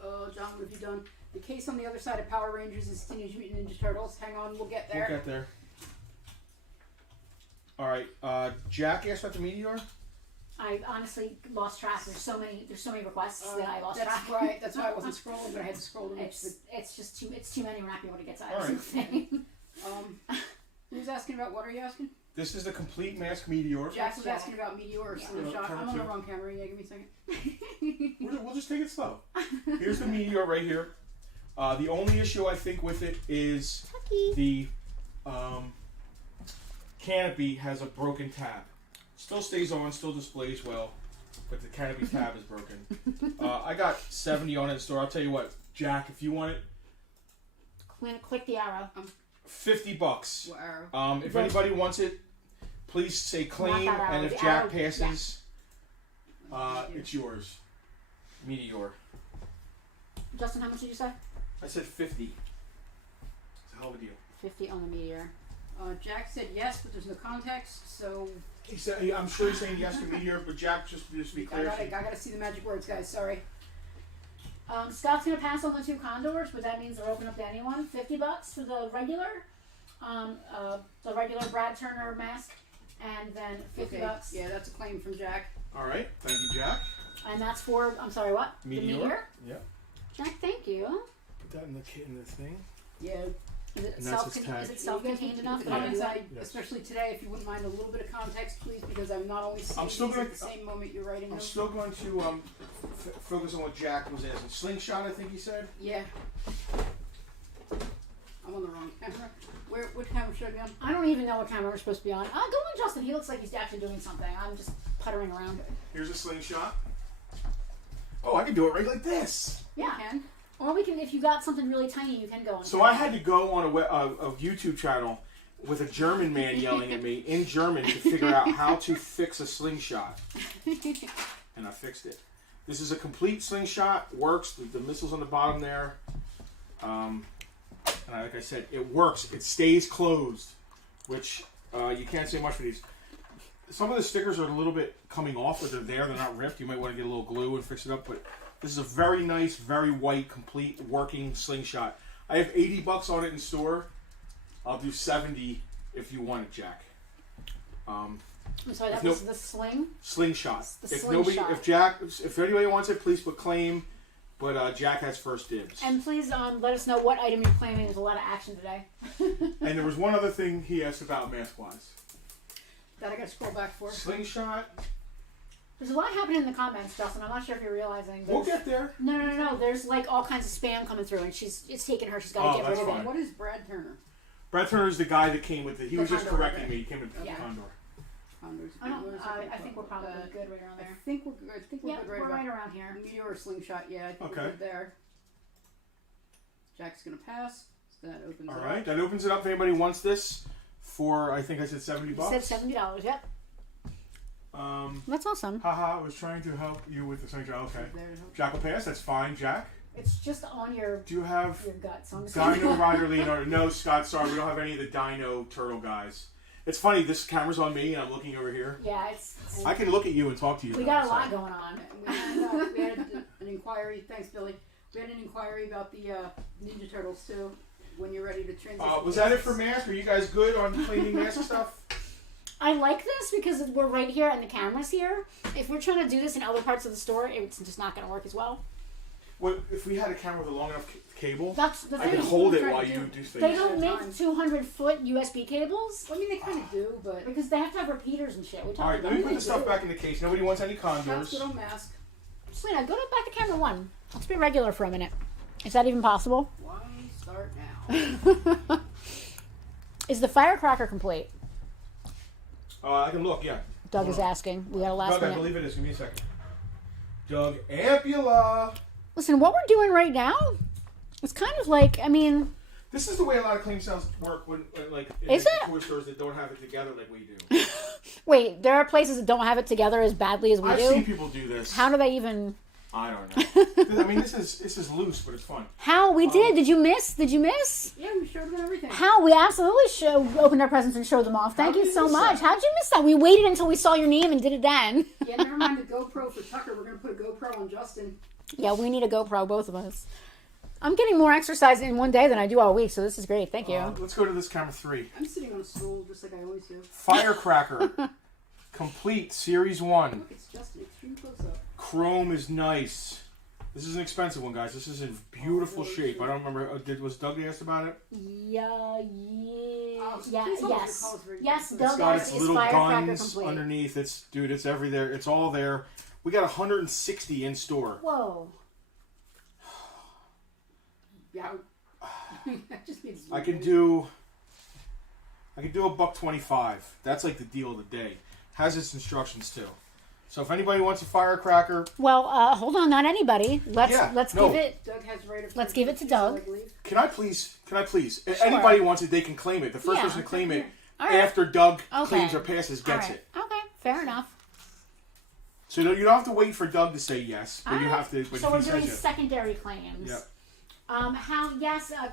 John, what have you done? The case on the other side of Power Rangers is Teenage Mutant Ninja Turtles. Hang on, we'll get there. We'll get there. All right, Jack asked about the Meteor. I honestly lost track. There's so many requests that I lost that's track. Right. That's why I wasn't scrolling, but I had to scroll to reach It's just too many. We're not going to get to All right. everything. Who's asking about what are you asking? This is the complete mask Meteor. Jack was Jack. asking about Meteor or Yeah. Slingshot. Camera I'm on the two. wrong camera. Yeah, give me a second. We'll just take it slow. Here's the Meteor right here. The only issue I think with it is Tucky. the canopy has a broken tab. Still stays on, still displays well, but the canopy tab is broken. I got 70 on it in store. I'll tell you what, Jack, if you want it, Click the arrow. $50. What arrow? If anybody wants it, please say claim, Not that arrow, and if the Jack arrow, passes, it's yours. Meteor. Justin, how much did you say? I said 50. It's a hell of a deal. 50 on the Meteor. Jack said yes, but there's no context, so He said, I'm sure he's saying yes to Meteor, but Jack, just to be I clear, gotta see the magic words, guys. Sorry. Scott's gonna pass on the 2 condors, but that means they're open up to anyone. $50 for the regular Brad Turner mask, and then $50. Okay. Yeah, that's a claim from Jack. all right. Thank you, Jack. And that's for, I'm sorry, what? Meteor. The Meteor? Yeah. Jack, thank you. Put that in the thing. Yeah. Is it And that's his tag. self-contained enough? The that I comments, can- Yes. especially today, if you wouldn't mind a little bit of context, please, because I'm not only seeing still these gonna- at the same moment you're writing I'm them. still going to focus on what Jack was asking. Slingshot, I think he said. Yeah. I'm on the wrong camera. What camera should I be on? I don't even know what camera we're supposed to be on. Go on, Justin. He looks like he's actually doing something. I'm just puttering around. Here's a slingshot. Oh, I can do it right like this. Yeah. You can. Or we can, if you got something really tiny, you can go on. So I had to go on a YouTube channel with a German man yelling at me in German to figure out how to fix a slingshot. And I fixed it. This is a complete slingshot. Works. The missile's on the bottom there. And like I said, it works. It stays closed, which you can't say much for these. Some of the stickers are a little bit coming off, but they're there. They're not ripped. You might want to get a little glue and fix it up. But this is a very nice, very white, complete working slingshot. I have $80 on it in store. I'll do 70 if you want it, Jack. I'm sorry, that no- was the sling. Slingshot. The slingshot. If anybody wants it, please put claim. But Jack has first dibs. And please let us know what item you're claiming. There's a lot of action today. And there was one other thing he asked about mask-wise. That I gotta scroll back for. Slingshot. There's a lot happening in the comments, Justin. I'm not sure if you're realizing. We'll get there. No. There's like all kinds of spam coming through, and it's taking her. She's got to get rid that's of fine. it. What is Brad Turner? Brad Turner is the guy that came with it. He The was just Condor, correcting right? me. He came with Yeah. Condor. Condors. I think we're probably good right around I there. think we're good. I think we're Yeah, good right we're about right around here. Meteor or slingshot. Yeah, I think Okay. we're good there. Jack's gonna pass. So that opens All it right, up. that opens it up if anybody wants this for, I think I said $70. You said $70. Yep. That's awesome. Haha, I was trying to help you with the slingshot. Okay. There to help. Jack will pass. That's fine, Jack. It's just on your Do you have guts. So I'm just Dino Rider Leonardo? No, Scott, sorry. We don't have any of the Dino Turtle guys. It's funny, this camera's on me and I'm looking over here. Yeah, it's. I can look at you and talk to you. We though, got a so. lot going on. And we had an inquiry. Thanks, Billy. We had an inquiry about the Ninja Turtles too. When you're ready to transition. Was that it for mask? Are you guys good on cleaning mask stuff? I like this because we're right here and the camera's here. If we're trying to do this in other parts of the store, it's just not going to work as well. Well, if we had a camera with a long enough cable, That's the I thing. can hold it Trying while to you do- do things. They don't Time. make 200-foot USB cables Well, I mean, they kind of do, but because they have to have repeaters and shit. We All talked right, about let me that. put the stuff back in the case. Nobody wants any Scott's condors. good on mask. Selena, go to back to camera 1. Let's be regular for a minute. Is that even possible? Why start now? Is the firecracker complete? I can look, yeah. Doug Hold is on. asking. We got a last Doug, I minute. believe it is. Give me a second. Doug Ampula. Listen, what we're doing right now, it's kind of like, I mean, This is the way a lot of claim sales work when like, in Is the it? toy stores that don't have it together like we do. wait, there are places that don't have it together as badly as we I've do. seen people do this. How do they even? I don't know. I mean, this is loose, but it's fun. How we did? Did you miss? Did you miss? Yeah, we showed them everything. How we absolutely opened our presents and showed them off. Thank How you did so you miss much. that? How'd you miss that? We waited until we saw your name and did it then. Yeah, never mind the GoPro for Tucker. We're gonna put a GoPro on Justin. Yeah, we need a GoPro, both of us. I'm getting more exercise in one day than I do all week, so this is great. Thank you. Let's go to this camera 3. I'm sitting on a stool just like I always do. Firecracker. Complete, Series 1. Look, it's Justin. Extreme close up. Chrome is nice. This is an expensive one, guys. This is in beautiful shape. I don't remember. Was Doug asked about it? Yeah, Oh, so yeah, please don't yes. recall it's very Yes, good. Doug It's got asked, its is little Firecracker guns complete? underneath. It's everywhere. It's all there. We got 160 in store. Whoa. Yeah. That just means I can do $1.25. That's like the deal of the day. Has its instructions too. So if anybody wants a firecracker, Well, hold on, not anybody. Let's no. give it. Doug has right of Let's give it to Doug. can I please? If Sure. anybody wants it, they can claim it. The first Yeah. person to claim it All right. after Doug Okay. claims or passes All gets right. it. Okay, fair enough. So you don't have to wait for Doug to say yes, but All you right. have to. But So if we're he doing says yes. secondary claims. Yep.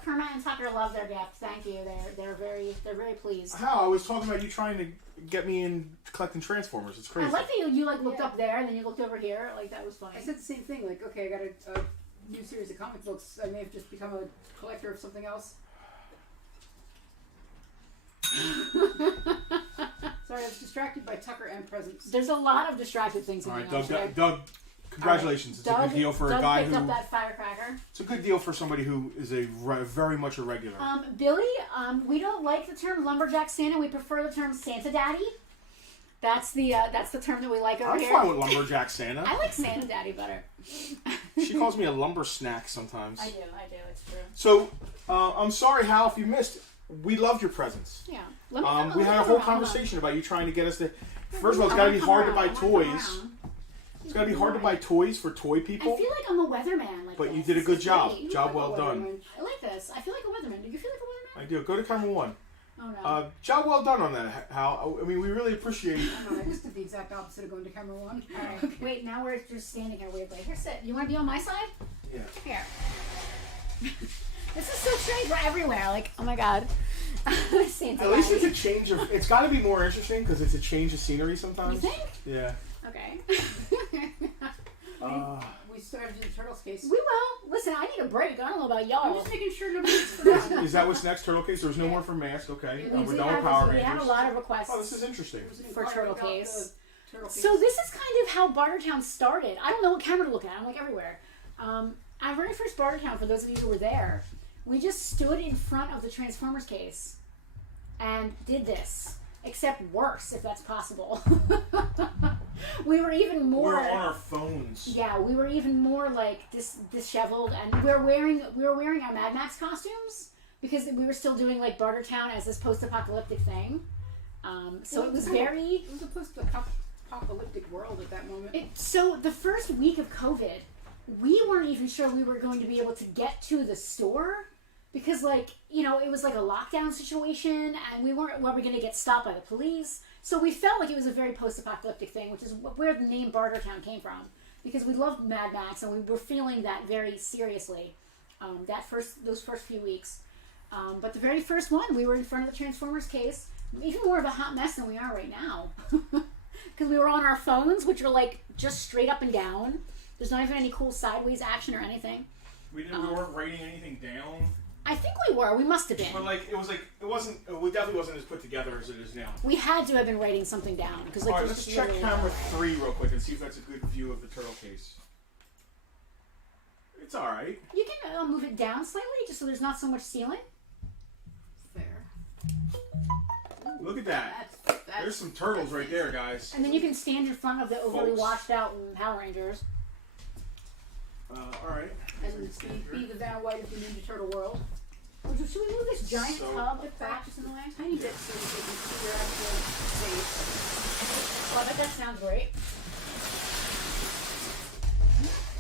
Kermit and Tucker love their gift. Thank you. They're very pleased. How I was talking about you trying to get me in collecting Transformers. It's crazy. I like that you like looked up there and then you looked over here. Like that was funny. I said the same thing. Like, okay, I got a new series of comic books. I may have just become a collector of something else. Sorry, I was distracted by Tucker and presents. There's a lot of distracted things All going right, on. Doug. Congratulations! It's a good deal for Doug a guy picked who. up that firecracker. It's a good deal for somebody who is very much a regular. Billy, we don't like the term lumberjack Santa. We prefer the term Santa Daddy. That's the term that we like over I'm here. fine with lumberjack Santa. I like Santa Daddy better. She calls me a lumber snack sometimes. I do. It's true. So I'm sorry, Hal, if you missed. We loved your presents. Yeah. We had a whole conversation about you trying to get us to. First of all, it's got to be hard to buy toys. It's got to be hard to buy toys for toy people. I feel like I'm a weatheman. Like But this. you did a good job. Great. Job well done. I like this. I feel like a weatherman. Do you feel like a weatherman? I do. Go to camera one. Oh no. Job well done on that, Hal. I mean, we really appreciate. I just did the exact opposite of going to camera one. All right. Wait. Now we're just standing here weirdly. Here, sit. You want to be on my side? Yeah. Here. This is so strange. We're everywhere. Like, oh my god. Santa At least it's Daddy. a change of. It's got to be more interesting because it's a change of scenery sometimes. You think? Yeah. Okay. We still got to do the Turtles case. We will. Listen, I need a break. I don't know about y'all. I'm just making sure nobody's forgotten. Is that what's next? Turtle case? There's no more for Mask. Okay. We We're do done with have, Power we Rangers. have a lot of requests. Oh, this is interesting. For Turtle Case. Turtle case. So this is kind of how Bartertown started. I don't know what camera to look at. I'm like everywhere. Our very first Bartertown, for those of you who were there, we just stood in front of the Transformers case and did this. Except worse, if that's possible. We were even more. We're on our phones. Yeah, we were even more like disheveled, and we were wearing our Mad Max costumes because we were still doing like Bartertown as this post-apocalyptic thing. So it was very. It was a post-apocalyptic world at that moment. So the first week of COVID, we weren't even sure we were going to be able to get to the store because, like, you know, it was like a lockdown situation, and we weren't going to get stopped by the police. So we felt like it was a very post-apocalyptic thing, which is where the name Bartertown came from, because we loved Mad Max and we were feeling that very seriously. Those first few weeks, but the very first one, we were in front of the Transformers case, even more of a hot mess than we are right now, because we were on our phones, which are like just straight up and down. There's not even any cool sideways action or anything. We weren't writing anything down. I think we were. We must have been. But it definitely wasn't as put together as it is now. We had to have been writing something down because, like, All right, there's let's just check literally camera 3 real quick and see if that's a good view of the turtle case. It's all right. You can move it down slightly just so there's not so much ceiling. Fair. Look at that. That's There's some turtles right there, guys. And then you can stand in front of the overly Folks. washed out Power Rangers. All right. And be the Vanna White of the Ninja Turtle world. Should we move this giant So- tub back just in the way? Tiny bit so that they can see your actual face. Well, I bet that sounds great.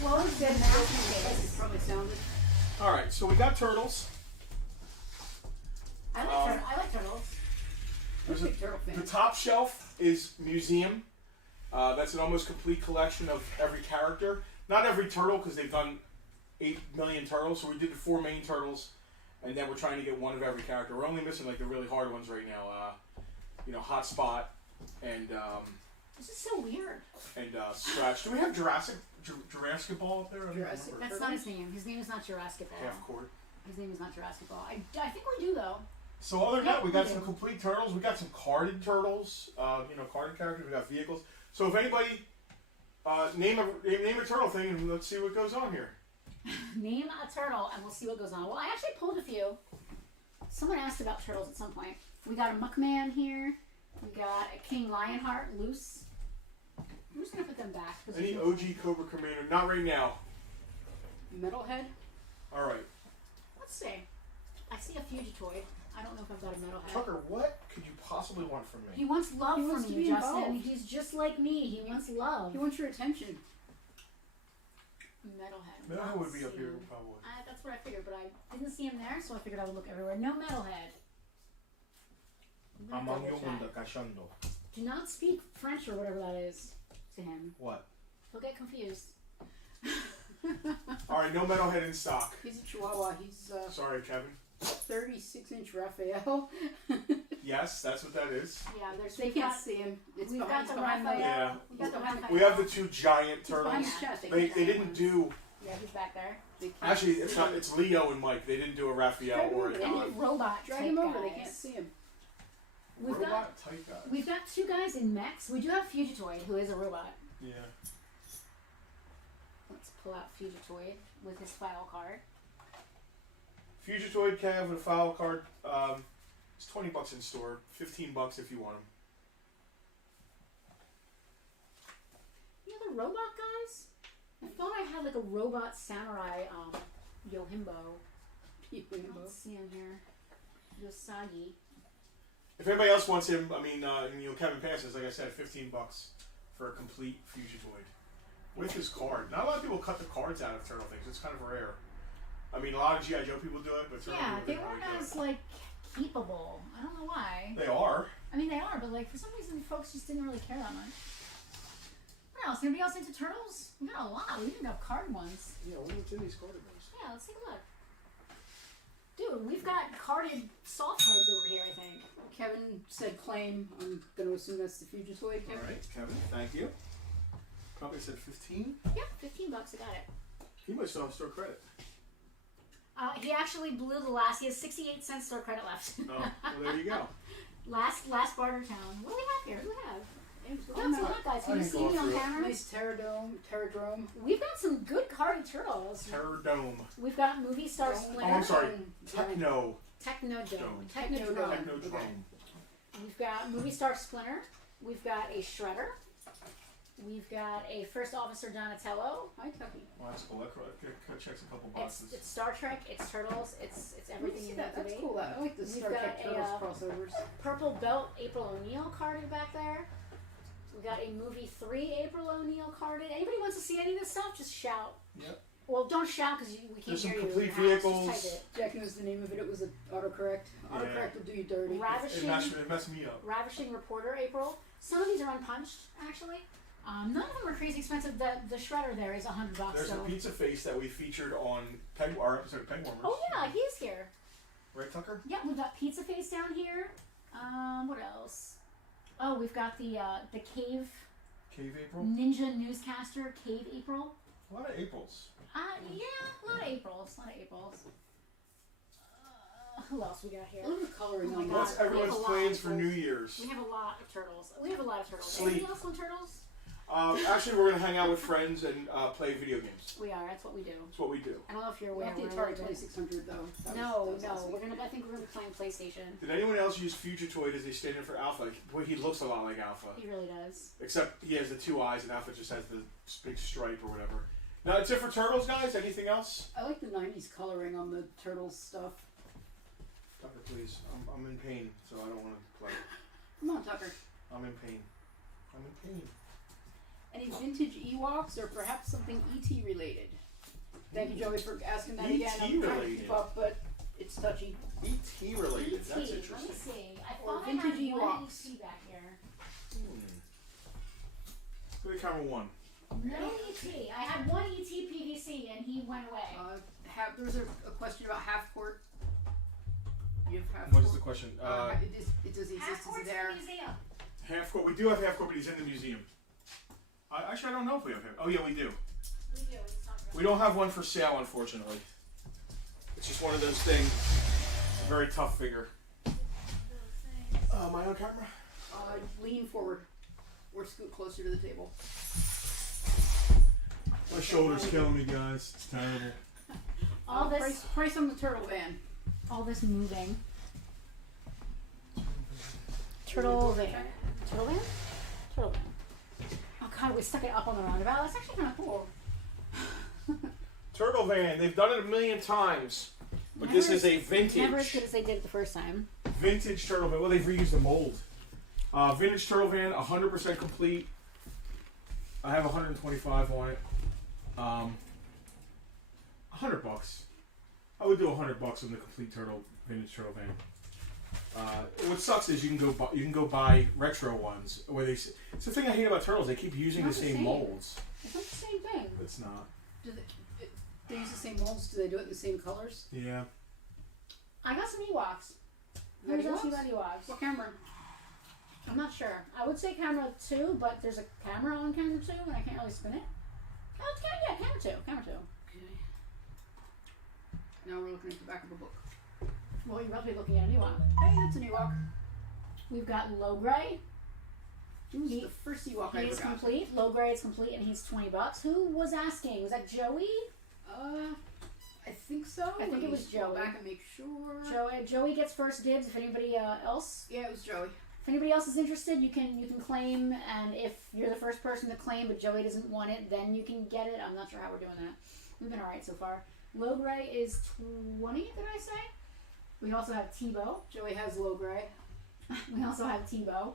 Well, it's good Like now. it probably sounded. All right. So we got turtles. I like turtles. There's Big turtle fan. the top shelf is museum. That's an almost complete collection of every character. Not every turtle, because they've done 8 million turtles. So we did the 4 main turtles, and then we're trying to get one of every character. We're only missing like the really hard ones right now. Hot Spot and This is so weird. Scratch. Do we have Jurassic Ball up there? I don't Jurassic. remember. That's not his name. His name is not Jurassic Ball. Half court. His name is not Jurassic Ball. I think we do though. So other than that, we got we some do. complete turtles. We got some carded turtles. Carded characters. We got vehicles. So if anybody name a turtle thing, and let's see what goes on here. Name a turtle, and we'll see what goes on. Well, I actually pulled a few. Someone asked about turtles at some point. We got a Muckman here. We got a King Lionheart loose. I'm just gonna put them back. Any OG Cobra Commander? Not right now. Metalhead. All right. Let's see. I see a Fugitoid. I don't know if I've got a metalhead. Tucker, what could you possibly want from He me? wants love He from wants to you, be Justin. involved. He's just like me. He wants love. He wants your attention. Metalhead. Metalhead would be Not up here, seen. probably. That's what I figured, but I didn't see him there, so I figured I would look everywhere. No metalhead. I'm gonna double check. Do not speak French or whatever that is to him. What? He'll get confused. All right, no metalhead in stock. He's a Chihuahua. He's Sorry, Kevin. 36-inch Raphael. Yes, that's what that is. Yeah, They can't see him. It's we've behind, got the behind Raphael. Yeah. We've got the Raphael. We have the two giant He's behind turtles. his chest. They can't see didn't him. do. Yeah, he's back there. They can't Actually, see it's him. not. It's Leo and Mike. They didn't do a Raphael or a Drag him Don. over. Any robot Drag type him over. guys. They can't see him. We've got Robot type guy. we've got two guys in mechs. We do have Fugitoid, who is a robot. Yeah. Let's pull out Fugitoid with his file card. Fugitoid Cav with a file card. It's $20 in store. $15 if you want them. Any other robot guys? I thought I had like a robot samurai Yohimbo. Let's see him here. Yosagi. If anybody else wants him, I mean, Kevin passes. Like I said, $15 for a complete Fugitoid with his card. Not a lot of people cut the cards out of Turtle things. It's kind of rare. I mean, a lot of GI Joe people do it, but Turtle Yeah, people they don't weren't really do as like keepable. I don't know why. it. They are. I mean, they are, but like for some reason, folks just didn't really care that much. What else? Anybody else into turtles? We got a lot. We even got card ones. Yeah, what's in these card ones? Yeah, let's take a look. Dude, we've got carded soft heads over here, I think. Kevin said claim. I'm going to assume that's the Fugitoid. All right, Kevin, thank you. Probably said 15. Yep, $15, I got it. He might still have store credit. He actually blew the last. He has 68 cents store credit left. Oh, well, there you go. last Bartertown. What do we have here? What do we have? We've got Oh, some no. hot guys. I Can you didn't see go me on through it. camera? Nice Terradrome. We've got some good carded turtles. Terror Dome. We've got Movie Star Oh, Oh, Splinter. I'm sorry. Techno. Technodome. Technodrome. Technodrome. Technodrome. We've got Movie Star Splinter. We've got a Shredder. We've got a First Officer Donatello. Hi, Tucky. Well, that's cool. That checks a couple It's boxes. Star Trek. It's Turtles. It's everything you need That. to That's be. cool. I like the We've Star got Trek a, Turtles crossovers. Purple Belt April O'Neil carded back there. We got a Movie 3 April O'Neil carded. Anybody wants to see any of this stuff? Just shout. Yep. Well, don't shout because we can't There's some hear you. complete in the house. vehicles. Just type it. Jack knows the name of it. It was an autocorrect. Yeah. Autocorrect will do you dirty. It messed me up. Ravishing Reporter April. Some of these are unpunched, actually. None of them are crazy expensive. The Shredder there is $100. There's so. a pizza face that we featured on our episode of Peg Warmers. Oh yeah, he's here. Right, Tucker? Yeah, we've got Pizza Face down here. What else? Oh, we've got the Cave Cave April? Ninja Newscaster Cave April. A lot of Aprils. Yeah, a lot of Aprils. Who else we got here? Look at the coloring Oh my on God. What's that. everyone's we have a lot plans of for New Year's? We have a lot of turtles. Sleep. Anything else on turtles? Actually, we're going to hang out with friends and play video games. We are. That's what we do. That's what we do. I don't know if you're aware. Not the we're a Atari little bit- 2600 though. That No, was last week. I think we're gonna be playing PlayStation. Did anyone else use Fugitoid as they stand in for Alpha? Boy, he looks a lot like Alpha. He really does. Except he has the two eyes and Alpha just has the big stripe or whatever. Now, it's it for Turtles, guys? Anything else? I like the 90s coloring on the Turtles stuff. Tucker, please. I'm in pain, so I don't want to play. Come on, Tucker. I'm in pain. Any vintage Ewoks or perhaps something ET related? Thank you, Joey, for asking that again. I'm trying to related. keep up, but it's touchy. E.T. related. E.T. That's Let me interesting. see. I Or thought I had vintage one Ewoks. E.T. back here. Go to camera one. No E.T. I had one E.T. PVC and he went away. There's a question about half court. You have half What court. is the question? It does exist. Half Is court's it in there? the museum. Half court. We do have half court, but he's in the museum. Actually, I don't know if we have him. Oh, yeah, we do. We do. It's not We don't have one for sale, unfortunately. It's just one of those things. A very tough figure. Am I on camera? Lean forward or scoot closer to the table. My shoulder's killing me, guys. It's terrible. All this, Price on the turtle van. all this moving. Turtle van. Turtle van? Turtle van. Oh god, we stuck it up on the roundabout. That's actually kind of cool. Turtle Van. They've done it a million times. But this is a Never as vintage. good as they did it the first time. Vintage turtle van. Well, they've reused the mold. Vintage turtle van, 100% complete. I have 125 on it. $100. I would do $100 on the complete vintage turtle van. What sucks is you can go buy retro ones where it's the thing I hate about turtles. They keep using the same molds. It's not the same thing. It's not. They use the same molds. Do they do it in the same colors? Yeah. I got some Ewoks. You got Who's asking Ewoks? about Ewoks? What camera? I'm not sure. I would say camera 2, but there's a camera on camera 2, and I can't really spin it. Oh, it's camera 2. Camera 2. Okay. Now we're looking at the back of a book. Well, you're about to be looking at a Ewok. Hey, that's an Ewok. We've got Low Gray. Who's the first Ewok I He ever is got? complete. Low Gray is complete, and he's $20. Who was asking? Was that Joey? I think so. I think Let it me was scroll Joey. back and make sure. Joey gets first dibs. If anybody else, Yeah, it was Joey. if anybody else is interested, you can claim. And if you're the first person to claim, but Joey doesn't want it, then you can get it. I'm not sure how we're doing that. We've been all right so far. Low Gray is 20. Did I say? We also have Tebow. Joey has low gray. We also have Tebow.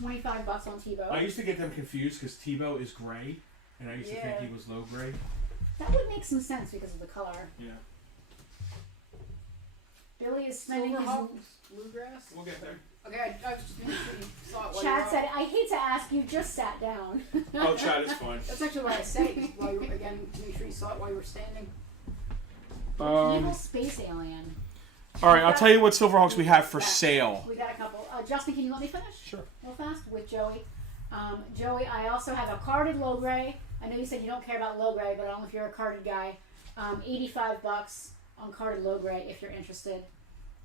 $25 on Tebow. I used to get them confused because Tebow is gray, and I used to think he was low gray. That would make some sense because of the color. Yeah. Billy is spending his. Bluegrass. We'll get there. Okay, I was just making sure you saw it while Chad you were said, "I hate to ask you, just sat down." Oh, Chad is fine. That's actually what I say. While you were, again, to make sure you saw it while you were standing. Evil space alien. All right, I'll tell you what Silverhawks we have for sale. We got a couple. Justin, can you let me finish? Sure. Real fast with Joey. Joey, I also have a carded low gray. I know you said you don't care about low gray, but I don't know if you're a carded guy. $85 on carded low gray if you're interested.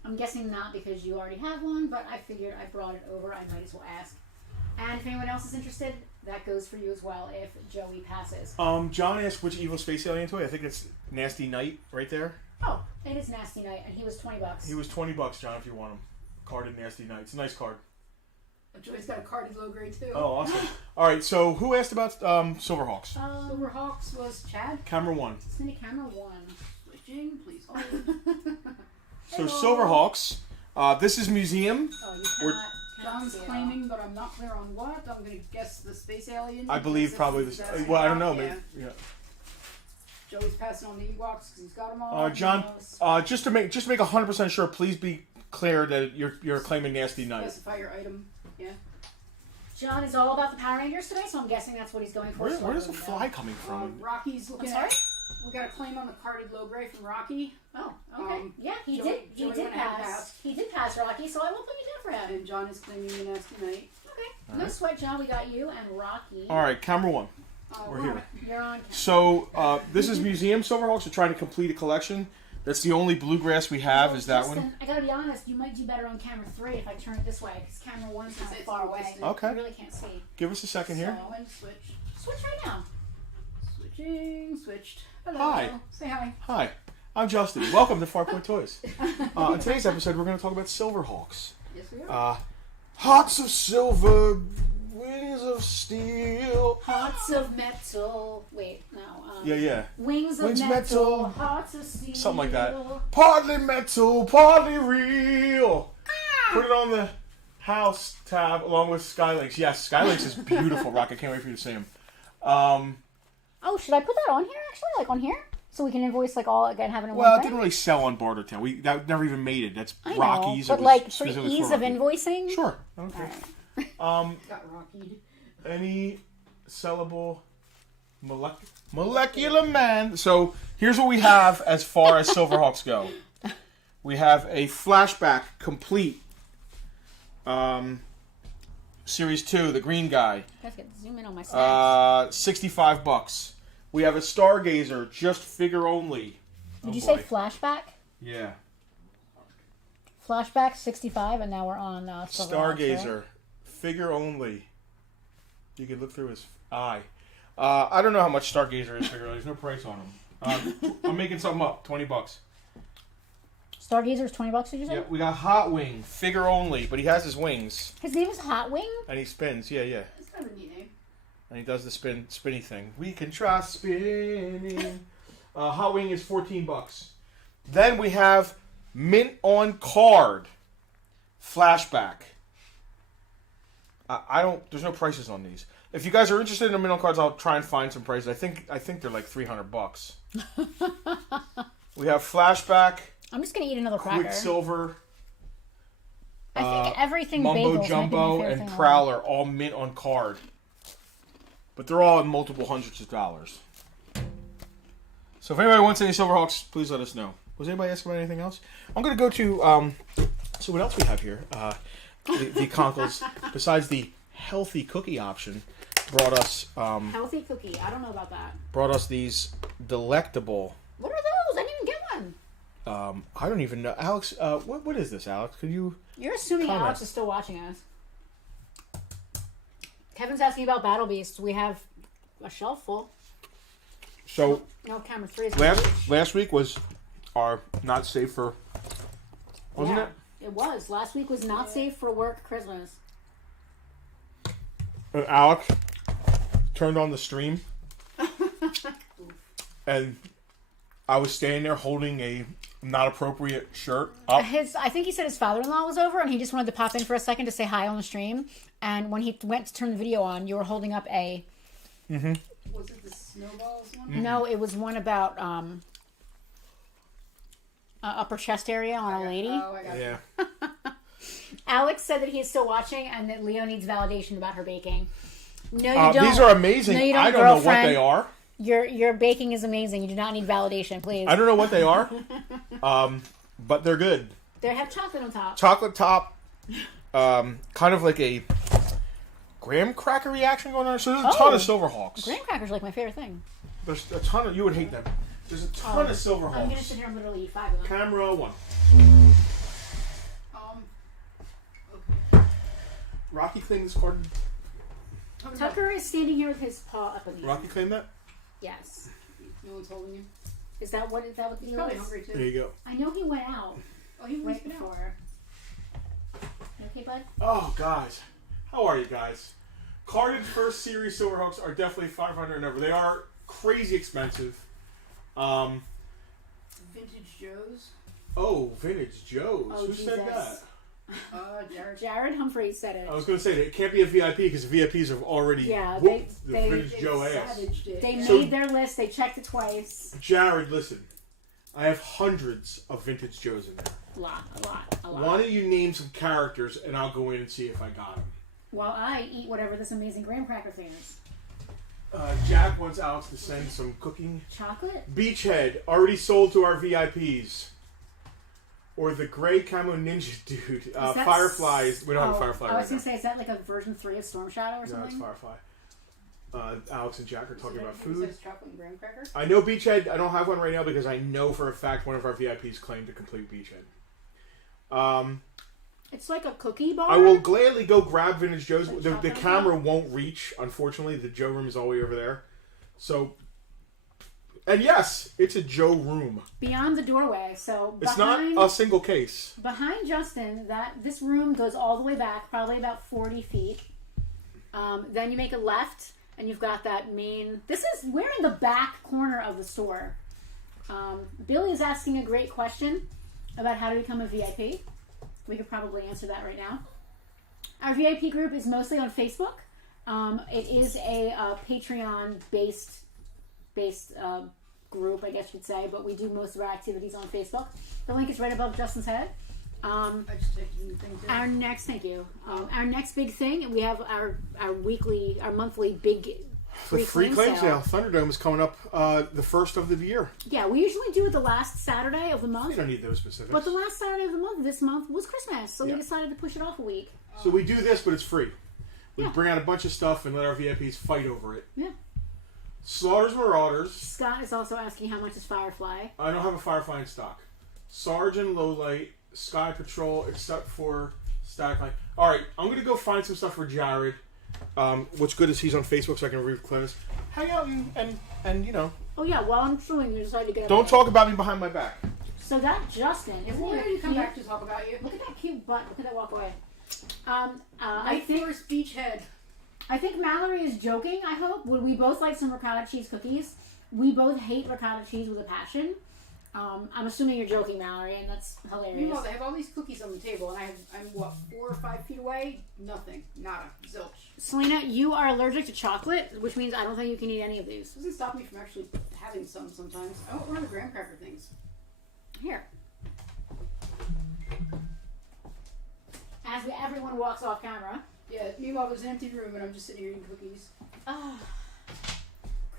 I'm guessing not because you already have one, but I figured I brought it over. I might as well ask. And if anyone else is interested, that goes for you as well if Joey passes. John asked which evil space alien toy. I think it's Nasty Knight right there. Oh, it is Nasty Knight, and he was $20. He was $20, John, if you want him. Carded Nasty Knight. It's a nice card. Joey's got a carded low grade too. Oh, awesome. All right, so who asked about Silverhawks? Silverhawks was Chad. Camera 1. Cindy Camera 1. Switching, please hold. So Silverhawks. This is museum. Oh, you We're- cannot John's see it. claiming, but I'm not clear on what. I'm going to guess the space alien. I believe because probably that's- this. that's Well, I don't know. yeah. Maybe, yeah. Joey's passing on the Ewoks because he's got them all. John, just to make 100% sure, please be clear that you're claiming Nasty Knight. Specify your item. Yeah. John is all about the Power Rangers today, so I'm guessing that's what he's going for. Where is the fly coming from? Rocky's looking I'm at. We got a claim on the carded low gray from Rocky. Oh, okay. Yeah, he Joey- did. He Joey did went ahead and pass. passed. He did pass Rocky, so I will put you down for him. And John is claiming the Nasty Knight. Okay. No sweat, John. We got you and Rocky. All right, camera 1. We're on here. it. You're on. So this is museum Silverhawks. We're trying to complete a collection. That's the only bluegrass we have. Is that Justin, one? I gotta be honest. You might do better on camera 3 if I turn it this way, because camera 1's kind of It's far more away. distant. Okay. You really can't see. Give us a second here. So, and switch. Switch right now. Switching. Switched. Hello. Hi. Say hi. Hi, I'm Justin. Welcome to Farpoint Toys. In today's episode, we're going to talk about Silverhawks. Yes, we are. Hearts of silver, wings of steel. Hearts of metal. Wait, no. Yeah. Wings of Wings metal, metal. hearts of steel. Something like that. Partly metal, partly real. Put it on the house tab along with Skylinks. Yes, Skylinks is beautiful, Rock. I can't wait for you to see him. Oh, should I put that on here, actually? Like on here? So we can invoice, like, all, again, having it in Well, one it thing? didn't really sell on Bartertown. That never even made it. That's I know, Rocky's. but, It was like, for specifically ease of Rocky. invoicing? Sure. Okay. Got Rockied. Any sellable molecular man. So here's what we have as far as Silverhawks go. We have a flashback complete. Series 2, the green guy. You guys get to zoom in on my snacks. $65. We have a Stargazer, just figure only. Did you say flashback? Yeah. Flashback 65, and now we're on Silverhawks, Stargazer, right? figure only. You can look through his eye. I don't know how much Stargazer is figure only. There's no price on him. I'm making something up. $20. Stargazer's $20, did you say? Yeah, we got Hot Wing, figure only, but he has his wings His name is Hot Wing? and he spins. Yeah. That's kind of a neat name. And he does the spinny thing. We can try spinning. Hot Wing is $14. Then we have mint on card flashback. I don't. There's no prices on these. If you guys are interested in the mint on cards, I'll try and find some prices. I think they're like $300. We have flashback. I'm just gonna eat another cracker. Quicksilver. I think everything Mumbo bagels Jumbo might be my favorite and thing Prowler all mint on card. But they're all in multiple hundreds of dollars. So if anybody wants any Silverhawks, please let us know. Was anybody asking about anything else? I'm going to go to... so what else we have here? The Conkles, besides the healthy cookie option, brought us... healthy cookie. I don't know about that. Brought us these delectable... What are those? I didn't even get one. I don't even know. Alex, what is this, Alex? Could you... You're assuming comment? Alex is still watching us. Kevin's asking about Battle Beasts. We have a shelf full. So... No camera 3 is Last week was our not safe for... Wasn't it? It was. Last week was not safe for work Christmas. Alex turned on the stream. And I was standing there holding a not appropriate shirt up. I think he said his father-in-law was over and he just wanted to pop in for a second to say hi on the stream. And when he went to turn the video on, you were holding up a... Mm-hmm. Was it the snowballs one? Mm-hmm. No, it was one about upper chest area on a lady. Oh, I got it. Yeah. Alex said that he is still watching and that Leo needs validation about her baking. No, you don't. These are amazing. No, you don't, I don't know what girlfriend. they are. Your baking is amazing. You do not need validation, please. I don't know what they are. But they're good. They have chocolate on top. Chocolate top. Kind of like a graham cracker reaction going on. So there's a ton of Silverhawks. Graham crackers are like my favorite thing. There's a ton of... You would hate them. There's a ton of Silverhawks. I'm going to sit here and literally eat 5 of them. Camera 1. Okay. Rocky claimed this card. Tucker is standing here with his paw up in the air. Rocky claimed that? Yes. No one's holding you. Is that what the He's deal probably is? hungry There too. you go. I know he went out Oh, he right went out. before. You okay, bud? Oh, guys. How are you guys? Carded first series Silverhawks are definitely 500 and over. They are crazy expensive. Vintage Joe's. Oh, Vintage Joe's. Oh, Who said Jesus. that? Jared. Jared Humphreys said it. I was going to say, it can't be a VIP because the VIPs have already Yeah, whooped the they Vintage Joe ass. Savaged it. They So- made their list. They checked it twice. Jared, listen. I have hundreds of Vintage Joes in there. A lot. Why don't you name some characters and I'll go in and see if I got them. While I eat whatever this amazing graham cracker thing is. Jack wants Alex to send some cooking. Chocolate? Beachhead, already sold to our VIPs. Or the gray camo ninja dude. Fireflies. We don't have a Firefly I right was going now. to say, is that like a version 3 of Storm Shadow or No, something? it's Firefly. Alex and Jack are talking about It food. says chocolate and graham cracker. I know Beachhead. I don't have one right now because I know for a fact one of our VIPs claimed to complete Beachhead. It's like a cookie bar? I will gladly go grab Vintage Joe's. Like The chocolate camera won't reach, unfortunately. The Joe room is all the way over there. So, and yes, it's a Joe room. Beyond the doorway. So It's behind, not a single case. behind Justin, this room goes all the way back, probably about 40 feet. Then you make a left, and you've got that main... We're in the back corner of the store. Billy is asking a great question about how to become a VIP. We could probably answer that right now. Our VIP group is mostly on Facebook. It is a Patreon-based group, I guess you'd say, but we do most of our activities on Facebook. The link is right above Justin's head. I just typed in the thing too. Our next big thing, we have our monthly big The free claim sale. Thunderdome is coming up the first of the year. Yeah, we usually do it the last Saturday of the We month. don't need those specifics. But the last Saturday of the month, this month, was Christmas, so Yeah. we decided to push it off a week. So we do this, but it's free. We Yeah. bring out a bunch of stuff and let our VIPs fight over it. Yeah. Slaughters Marauders. Scott is also asking how much is Firefly. I don't have a Firefly in stock. Sarge and Lowlight. Sky Patrol, except for Static Line. Alright, I'm going to go find some stuff for Jared. What's good is he's on Facebook, so I can read Clintus. Hang out and you know. Oh yeah, while I'm chewing, you decided to get Don't away. talk about me behind my back. So that Justin, isn't Why he did you come cute? back to talk about you? Look at that cute butt. Look at that walk away. I think Beachhead. I think Mallory is joking, I hope. Would we both like some ricotta cheese cookies? We both hate ricotta cheese with a passion. I'm assuming you're joking, Mallory, and that's hilarious. Meanwhile, they have all these cookies on the table, and I'm what, 4 or 5 feet away? Nothing. Nada. Zilch. Selena, you are allergic to chocolate, which means I don't think you can eat any of these. Doesn't stop me from actually having some sometimes. I don't run the graham cracker things. Here. As everyone walks off camera. Yeah, meanwhile, there's an empty room, and I'm just sitting here eating cookies. Oh,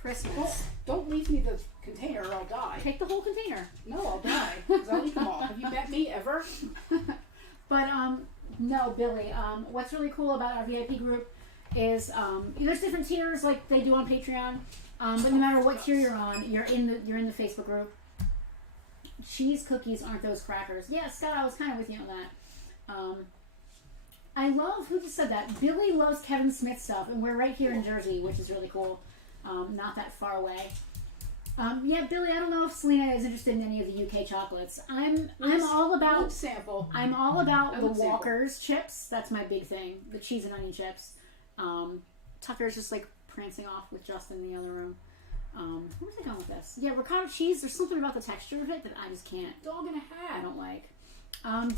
Christmas. Don't leave me the container or I'll die. Take the whole container. No, I'll die. Because I'll eat them all. Have you met me ever? But, no, Billy, what's really cool about our VIP group is there's different tiers like they do on Patreon. But no matter what tier you're on, you're in the Facebook group. Cheese cookies aren't those crackers. Yeah, Scott, I was kind of with you on that. I love, who just said that? Billy loves Kevin Smith stuff, and we're right here in Jersey, which is really cool. Not that far away. Yeah, Billy, I don't know if Selena is interested in any of the UK chocolates. I'm all about sample. I'm all about the Walker's chips. That's my big thing. The cheese and onion chips. Tucker's just like prancing off with Justin in the other room. Where's I going with this? Yeah, ricotta cheese. There's something about the texture of it that I just can't. Dog in a hat. I don't like.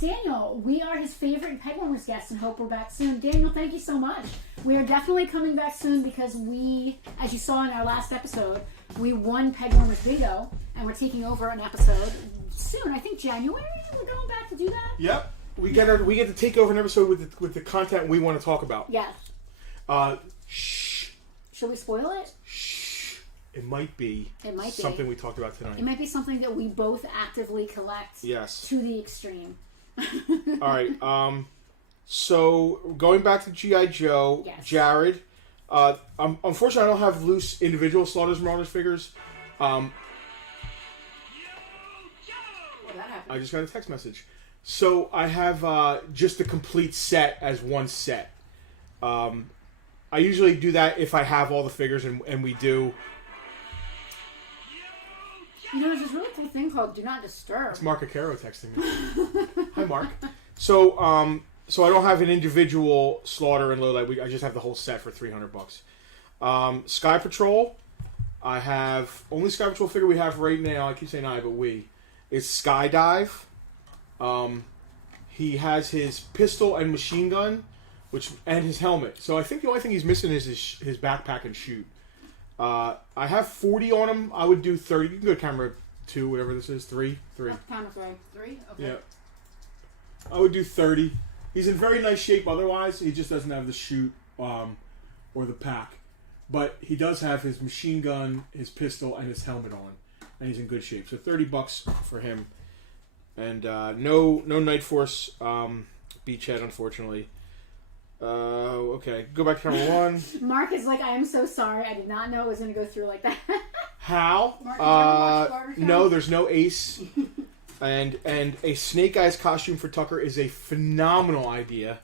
Daniel, we are his favorite Pegwarmers guests and hope we're back soon. Daniel, thank you so much. We are definitely coming back soon because we, as you saw in our last episode, we won Pegwarmers Bingo and we're taking over an episode soon. I think January. We're going back to do that. Yep, we get to take over an episode with the content we want to talk about. Yes. Shh. Should we spoil it? Shh. It might be. Something we talked about tonight. It might be something that we both actively collect. Yes. To the extreme. All right. So going back to G.I. Joe, yes. Jared. Unfortunately, I don't have loose individual Slaughters and Marauders figures. Well, that happened. I just got a text message. So I have just the complete set as one set. I usually do that if I have all the figures, and we do. You know, there's this really cool thing called Do Not Disturb. It's Mark Acaro texting me. Hi, Mark. So I don't have an individual Slaughter and Lowlight. I just have the whole set for $300. Sky Patrol. I have only Sky Patrol figure we have right now. I keep saying I, but we is Skydive. He has his pistol and machine gun, and his helmet. So I think the only thing he's missing is his backpack and chute. I have 40 on him. I would do 30. You can go to camera 2, whatever this is. 3. Camera 3. 3? Okay. Yeah. I would do 30. He's in very nice shape otherwise. He just doesn't have the chute or the pack. But he does have his machine gun, his pistol, and his helmet on. And he's in good shape. So $30 for him. And no Night Force beachhead, unfortunately. Okay. Go back to camera 1. Mark is like, I am so sorry. I did not know it was going to go through like that. How? Mark, did you ever watch Bartertown? No, there's no Ace. and a Snake Eyes costume for Tucker is a phenomenal idea.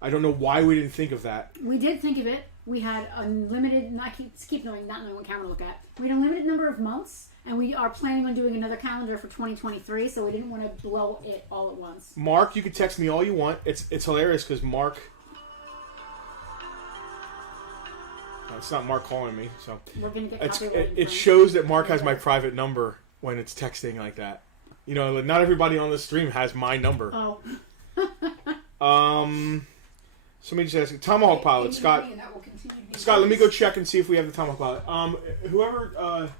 I don't know why we didn't think of that. We did think of it. We had unlimited, I keep not knowing what camera to look at. We had a limited number of months, and we are planning on doing another calendar for 2023, so we didn't want to blow it all at once. Mark, you can text me all you want. It's hilarious because Mark... It's not Mark calling me, so... We're going to get copyrighted. It shows that Mark has my private number when it's texting like that. You know, not everybody on the stream has my number. Oh. Somebody just asked, Tomahawk Pilot, Scott. Scott, let me go check and see if we have the Tomahawk Pilot. Whoever,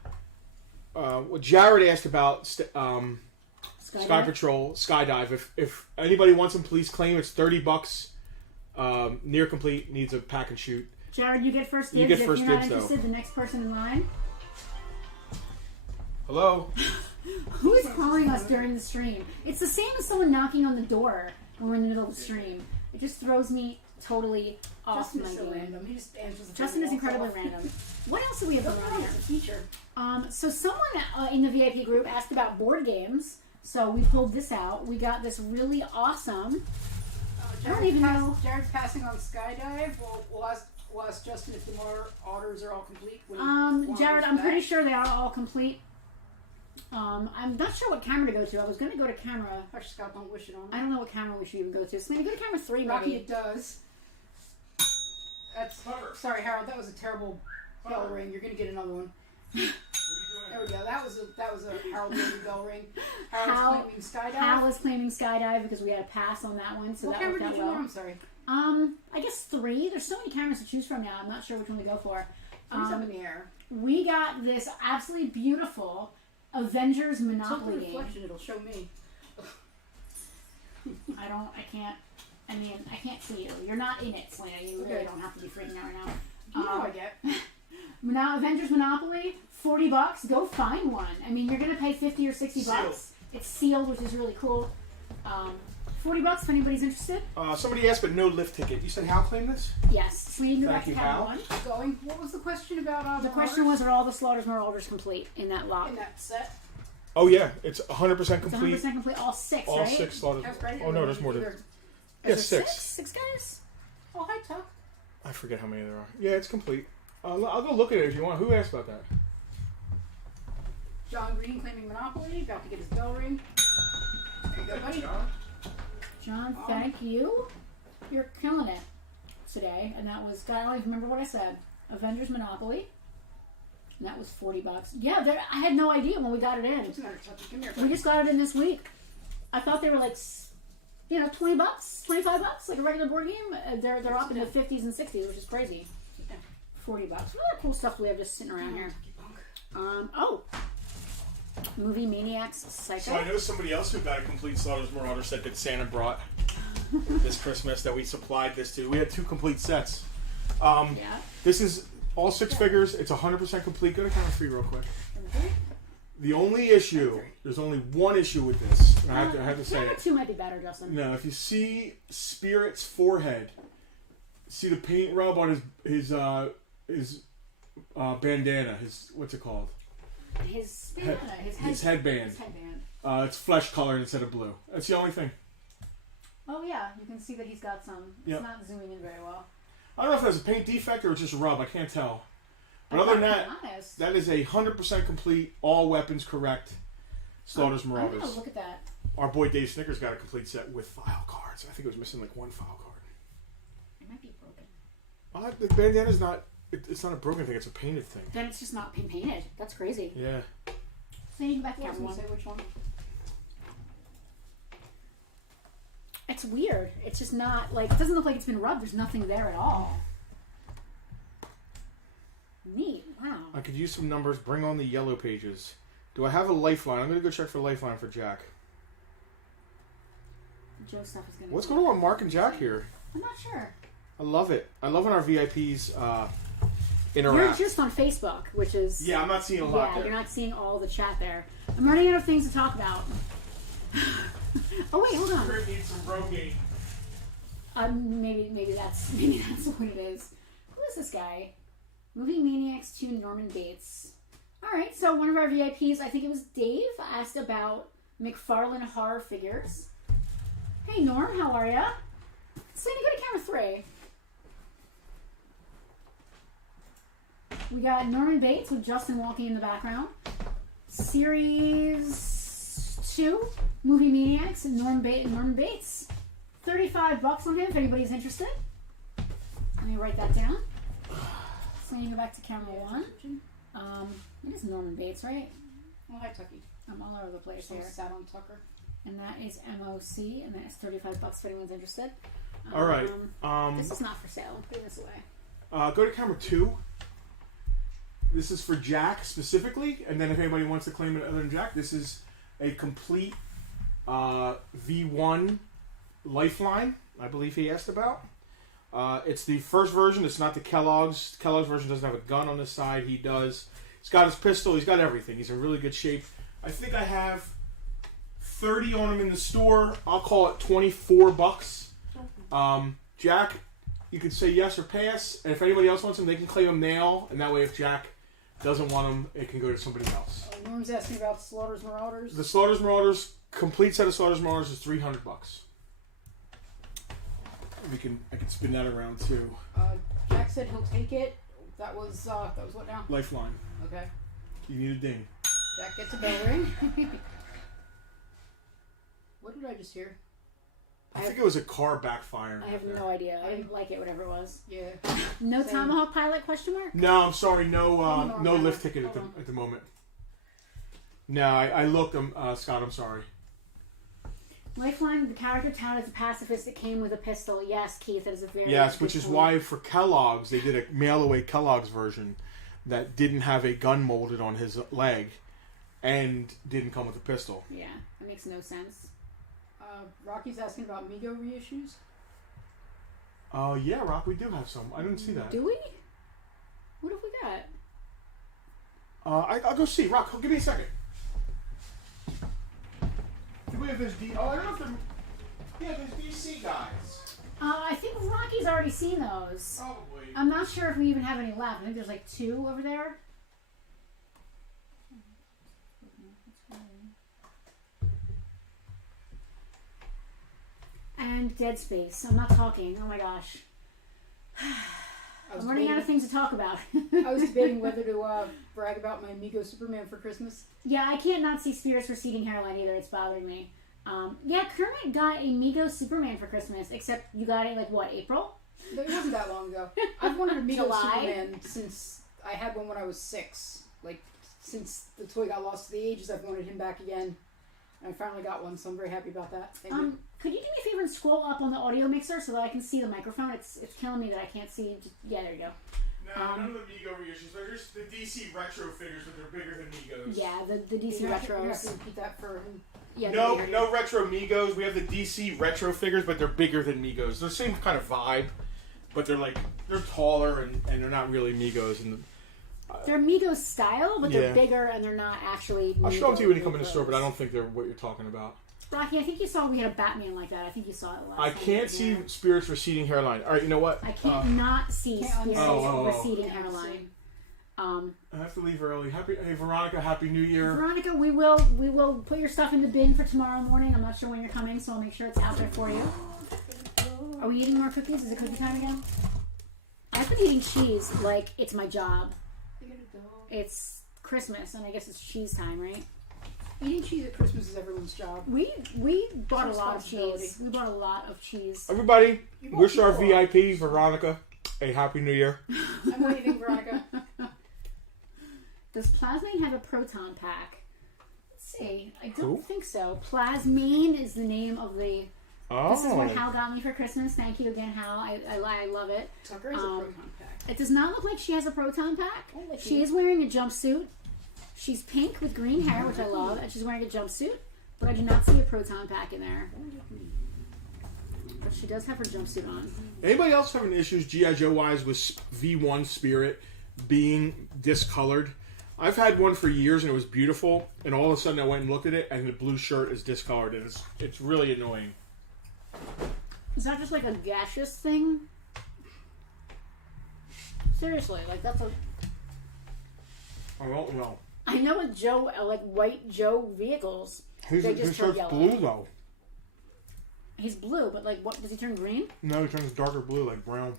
Jared asked about Sky Patrol, Skydive. If anybody wants them, please claim. It's $30. Near complete, needs a pack and shoot. Jared, you get first dibs. You get if first you're not dibs, interested, though. the next person in line. Hello? Who is calling us during the stream? It's the same as someone knocking on the door when we're in the middle of the stream. It just throws me totally off Justin my is so game. random. He just answers the Justin is phone. incredibly random. What else do we have going on here? Feature. So someone in the VIP group asked about board games. So we pulled this out. We got this really awesome. I don't even know. Jared's passing on Skydive. We'll ask Justin if the orders are all complete. Jared, I'm pretty sure they are all complete. I'm not sure what camera to go to. I was going to go to camera. Hush, Scott, don't wish it on. I don't know what camera we should even go to. So maybe go to camera 3, maybe. Rocky, it does. Sorry, Harold. That was a terrible bell ring. You're going to get another one. There we go. That was a Harold Baby Bell ring. Harold's claiming skydive. Hal was claiming skydive because we had a pass on that one. So what that camera worked out did you well. want? I'm sorry. I guess 3. There's so many cameras to choose from now. I'm not sure which one to go for. Three's up in the air. We got this absolutely beautiful Avengers Tilt the Monopoly game. reflection. It'll show me. I can't see you. You're not in it, Selena. You really don't have to be freaking out right now. You know I get. Now, Avengers Monopoly, $40. Go find one. I mean, you're gonna pay $50 or $60. Sealed. It's sealed, which is really cool. $40 if anybody's interested. Somebody asked, but no lift ticket. You said Hal claimed this? Yes. Sweden, Thank you, Hal. one. Going. What was the question about? The question was, are all the Slaughters Marauders complete in that lot? in that set. Oh yeah, it's 100% It's complete. 100% complete. All 6, All right? 6 slaughters. That's right. Oh no, there's more than. Either- Yeah, Is there 6. 6 guys? Oh, hi, Tuck. I forget how many there are. Yeah, it's complete. I'll go look at it if you want. Who asked about that? John Green claiming Monopoly. About to get his bell ring. There you go, buddy. John, thank you. You're killing it today. And that was, I don't even remember what I said. Avengers Monopoly. And that was $40. Yeah, I had no idea when we got it in. What's the matter, Tucky? Come here, We buddy. just got it in this week. I thought they were like, $20, $25, like a regular board game. They're up in the 50s and 60s, which is crazy. $40. What other cool stuff do we have just sitting around here? Movie Maniacs Psycho. So I know somebody else who got a complete Slaughters Marauder set that Santa brought this Christmas that we supplied this to. We had 2 complete sets. Yeah. This is all 6 figures. It's 100% complete. Go to camera 3 real quick. The only issue, there's only one issue with this. And I have to say Camera it. 2 might be better, Justin. No, if you see Spirit's forehead, see the paint rub on his bandana, what's it called? His headband. His headband. It's flesh colored instead of blue. That's the only thing. Oh yeah, you can see that he's got some. Yep. It's not zooming in very well. I don't know if that's a paint defect or it's just rub. I can't tell. But other than that, honest, that is 100% complete, all weapons correct. Slaughters I'm Marauders. gonna look at that. Our boy Dave Snickers got a complete set with file cards. I think it was missing like 1 file card. It might be broken. The bandana's not. It's not a broken thing. It's a painted thing. Then it's just not painted. That's crazy. Yeah. So you can go back to I was camera going to 1. say which one. It's weird. It's just not like, it doesn't look like it's been rubbed. There's nothing there at all. Neat. Wow. I could use some numbers. Bring on the yellow pages. Do I have a lifeline? I'm gonna go check for lifeline for Jack. Joe stuff is gonna. What's going on with Mark and Jack here? I'm not sure. I love it. I love when our VIPs interact. You're just on Facebook, which is. Yeah, I'm not seeing a lot Yeah, there. you're not seeing all the chat there. I'm running out of things to talk about. Oh wait, hold on. Spirit needs some Brogate. Maybe that's what it is. Who is this guy? Movie Maniacs 2 Norman Bates. Alright, so one of our VIPs, I think it was Dave, asked about McFarlane horror figures. Hey Norm, how are ya? Selena, go to camera 3. We got Norman Bates with Justin walking in the background. Series 2, Movie Maniacs and Norman Bates. $35 on him if anybody's interested. Let me write that down. So you go back to camera 1. It is Norman Bates, right? Oh, hi, Tucky. I'm all over the place So here. sat on Tucker. And that is MOC, and that's $35 if anyone's interested. All right. This is not for sale. I'm putting this away. Go to camera 2. This is for Jack specifically, and then if anybody wants to claim it other than Jack, this is a complete V1 lifeline. I believe he asked about. It's the first version. It's not the Kellogg's. Kellogg's version doesn't have a gun on this side. He does. He's got his pistol. He's got everything. He's in really good shape. I think I have 30 on him in the store. I'll call it $24. Jack, you can say yes or pass. And if anybody else wants him, they can claim him now. And that way, if Jack doesn't want him, it can go to somebody else. Norm's asking about Slaughters Marauders. The Slaughters Marauders, complete set of Slaughters Marauders is $300. I can spin that around too. Jack said he'll take it. That was what now? Lifeline. Okay. You need a ding. Jack gets a bell ring. What did I just hear? I think it was a car backfiring. I have no idea. I didn't like it, whatever it was. Yeah. No Same. Tomahawk pilot, question mark? No, I'm sorry. No on, no Hannah. lift ticket Hold on. at the moment. No, I looked. Scott, I'm sorry. Lifeline, the character touted as a pacifist that came with a pistol. Yes, Keith, that is a very Yes, good which is point. why for Kellogg's, they did a mail-away Kellogg's version that didn't have a gun molded on his leg and didn't come with a pistol. Yeah, that makes no sense. Rocky's asking about Mego reissues. Yeah, Rock, we do have some. I didn't see that. Do we? What have we got? I'll go see. Rock, give me a second. Do we have this I don't know if they're... Yeah, there's DC guys. I think Rocky's already seen those. Probably. I'm not sure if we even have any left. I think there's like 2 over there. And Dead Space. I'm not talking. Oh my gosh. I'm running out of things to talk about. I was debating whether to brag about my Mego Superman for Christmas. Yeah, I can't not see Spirit's receding hairline either. It's bothering me. Yeah, Kermit got a Mego Superman for Christmas, except you got it like, what, April? It wasn't that long ago. I've wanted a Mego July? Superman since I had one when I was 6. Like, since the toy got lost to the ages, I've wanted him back again. And I finally got one, so I'm very happy about that. Thank you. Could you do me a favor and scroll up on the audio mixer so that I can see the microphone? It's killing me that I can't see. Yeah, there you go. No, none of the Mego reissues. They're just the DC retro figures, but they're bigger than Megos. Yeah, the DC You have to retros. repeat that for him. Yeah, No, they're bigger. no retro Megos. We have the DC retro figures, but they're bigger than Megos. They're the same kind of vibe, but they're taller and they're not really Megos. And They're Migos style, but Yeah. they're bigger and they're not actually I'll show them to you when you come in the Migos. store, but I don't think they're what you're talking about. Rocky, I think you saw we had a Batman like that. I think you saw it last I time. can't see Yeah. Spirit's receding hairline. All right, you know what? I can't not see Can't Spirit's unsee it. receding Can't hairline. I have to leave early. Hey, Veronica, Happy New Year. Veronica, we will put your stuff in the bin for tomorrow morning. I'm not sure when you're coming, so I'll make sure it's out there for you. Are we eating more cookies? Is it cookie time again? I've been eating cheese like it's my job. It's Christmas, and I guess it's cheese time, right? Eating cheese at Christmas is everyone's job. We bought a lot of Responsibility. cheese. We bought a lot of cheese. Everybody, You won't wish our keep going. VIP, Veronica, a Happy New Year. I'm waiting, Veronica. Does Plasmane have a proton pack? Let's see. I don't Who? think so. Plasmane is the name of the. Oh. This is what Hal got me for Christmas. Thank you again, Hal. I love it. Tucker has a proton pack. It does not look like she has a proton pack. Oh, like She you. is wearing a jumpsuit. She's pink with green hair, which I love, and she's wearing a jumpsuit. But I do not see a proton pack in there. But she does have her jumpsuit on. Anybody else having issues G.I. Joe wise with V1 Spirit being discolored? I've had one for years and it was beautiful, and all of a sudden I went and looked at it and the blue shirt is discolored, and it's really annoying. Is that just like a gaseous thing? Seriously, like that's a. I don't know. I know with Joe, like white Joe vehicles, His they just turn shirt's yellow. blue though. He's blue, but like, what does he turn green? No, he turns darker blue, like brown.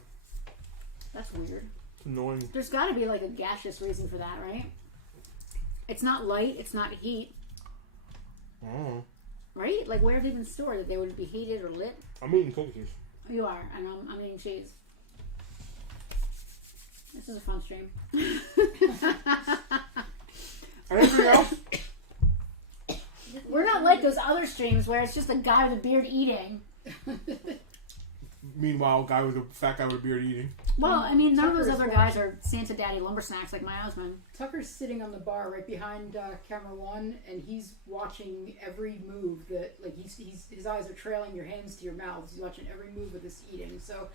That's weird. It's annoying. There's got to be like a gaseous reason for that, right? It's not light. It's not heat, Oh. right? Like, where have they been stored? That they would be heated or lit? I'm eating cookies. You are, and I'm eating cheese. This is a fun stream. Anything else? We're not like those other streams where it's just a guy with a beard eating. Meanwhile, fat guy with a beard eating. Well, I mean, none of those Tucker's other guys are Santa Daddy lumber snacks like my husband. Tucker's sitting on the bar right behind camera one, and he's watching every move that, like, his eyes are trailing your hands to your mouths. He's watching every move of this eating. So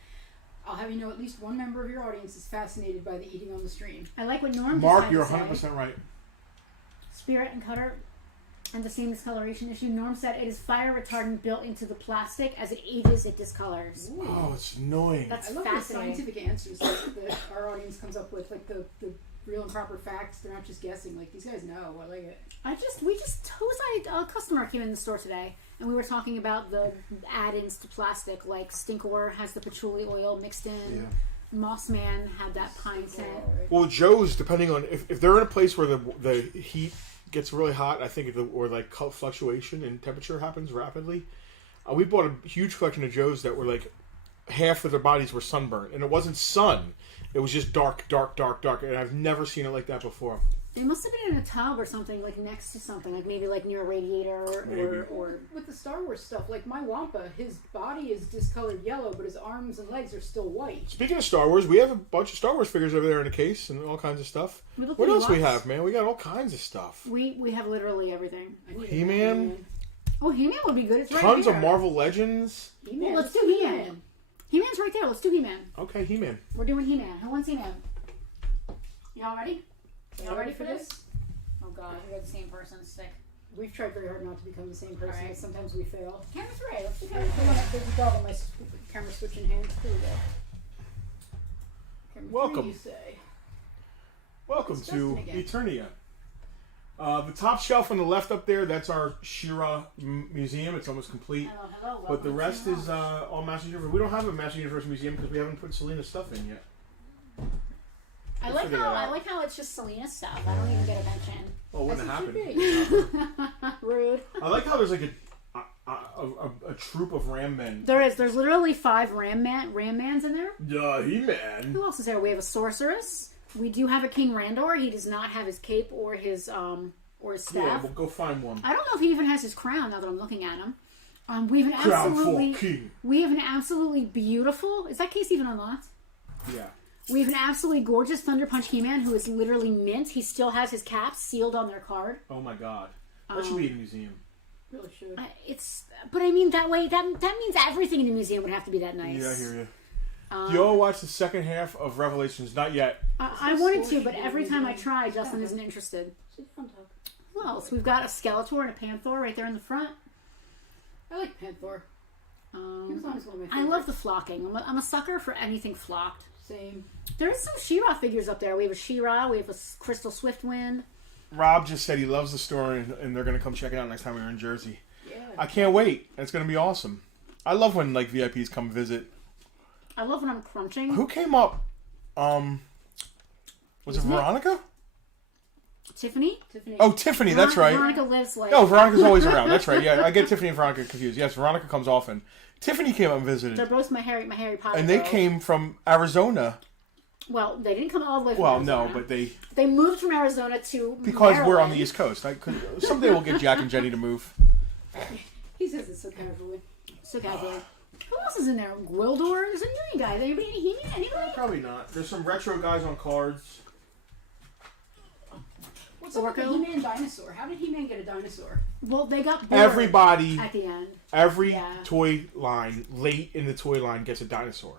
I'll have you know, at least one member of your audience is fascinated by the eating on the stream. I like what Norm Mark, just you're had to say. 100% right. Spirit and Cutter and the same discoloration issue. Norm said it is fire retardant built into the plastic. As it ages, it discolors. Oh, it's annoying. That's I love the fascinating. scientific answers that our audience comes up with, like the real and proper facts. They're not just guessing. Like, these guys know. I like it. A customer came in the store today, and we were talking about the add-ins to plastic, like Stinkor has the patchouli oil mixed in. Yeah. Moss Man had that pine scent. Well, Joe's, depending on if they're in a place where the heat gets really hot, I think, or like fluctuation in temperature happens rapidly. We bought a huge collection of Joe's that were like half of their bodies were sunburned, and it wasn't sun; it was just dark, and I've never seen it like that before. They must have been in a tub or something, like next to something, like maybe like near a radiator or with the Star Wars stuff, like my Wampa, his body is discolored yellow, but his arms and legs are still white. Speaking of Star Wars, we have a bunch of Star Wars figures over there in a case and all kinds of stuff. What else we have, man? We got all kinds of stuff. We have literally everything. He-Man. Oh, He-Man would be good. It's right Tons here. of Marvel Legends. Well, let's do He-Man. He-Man's right there. Let's do He-Man. Okay, He-Man. We're doing He-Man. Who wants He-Man? Y'all ready? Y'all ready for this? Oh god, we're the same person. Sick. We've tried very hard not to become the same person, Right. but sometimes we fail. Camera 3. Let's do There's camera 3. a dog on my camera switch in hand. Here we go. Camera Welcome. 3, you say. Welcome It's to Justin again. Eternia. The top shelf on the left up there, that's our She-Ra museum. It's almost complete. Hello. But the rest is all Master Universe. We don't have a Master Universe museum because we haven't put Selena's stuff in yet. I like how it's just Selena's stuff. I don't even get a mention. Well, it wouldn't As happen. it should Rude. I like how there's like a troop of Ram men. There's literally 5 Ram Mans in there. He-Man. Who else is there? We have a sorceress. We do have a King Randor. He does not have his cape or his staff. Yeah, we'll go find one. I don't know if he even has his crown now that I'm looking at him. We have an Crown absolutely for King. we have an absolutely beautiful. Is that case even unlocked? Yeah. We have an absolutely gorgeous Thunder Punch He-Man who is literally mint. He still has his caps sealed on their card. Oh my god. That should be in a museum. Really should. But I mean that way that means everything in the museum would have to be that nice. Yeah, I hear you. Do you all watch the second half of Revelations? Not yet. I wanted to, but every time I try, Justin isn't interested. Sit down, Doug. Who else? We've got a Skeletor and a Panther right there in the front. I like Panther. He was always one of my favorites. I love the flocking. I'm a sucker for anything flocked. Same. There's some She-Ra figures up there. We have a She-Ra. We have a Crystal Swiftwind. Rob just said he loves the store and they're going to come check it out next time we're in Jersey. Yeah. I can't wait. It's going to be awesome. I love when like VIPs come visit. I love when I'm crunching. Who came up? Was it Veronica? Tiffany? Oh, Tiffany, that's right. Veronica lives like... No, Veronica's always around. That's right. Yeah, I get Tiffany and Veronica confused. Yes, Veronica comes often. Tiffany came up and They're visited. both my Harry Potter And they girls. came from Arizona. Well, they didn't come all the way from Well, Arizona. no, but they... They moved from Arizona to Because we're on Maryland. the East Coast. Someday we'll get Jack and Jenny to move. He says it so casually. So casually. Who else is in there? Gwildor? There's a million guys. Anybody? He-Man? Anybody? Probably not. There's some retro guys on cards. What's up with the Orko? He-Man dinosaur? How did He-Man get a dinosaur? Well, they got bored Everybody, at the end. every Yeah. toy line, late in the toy line, gets a dinosaur.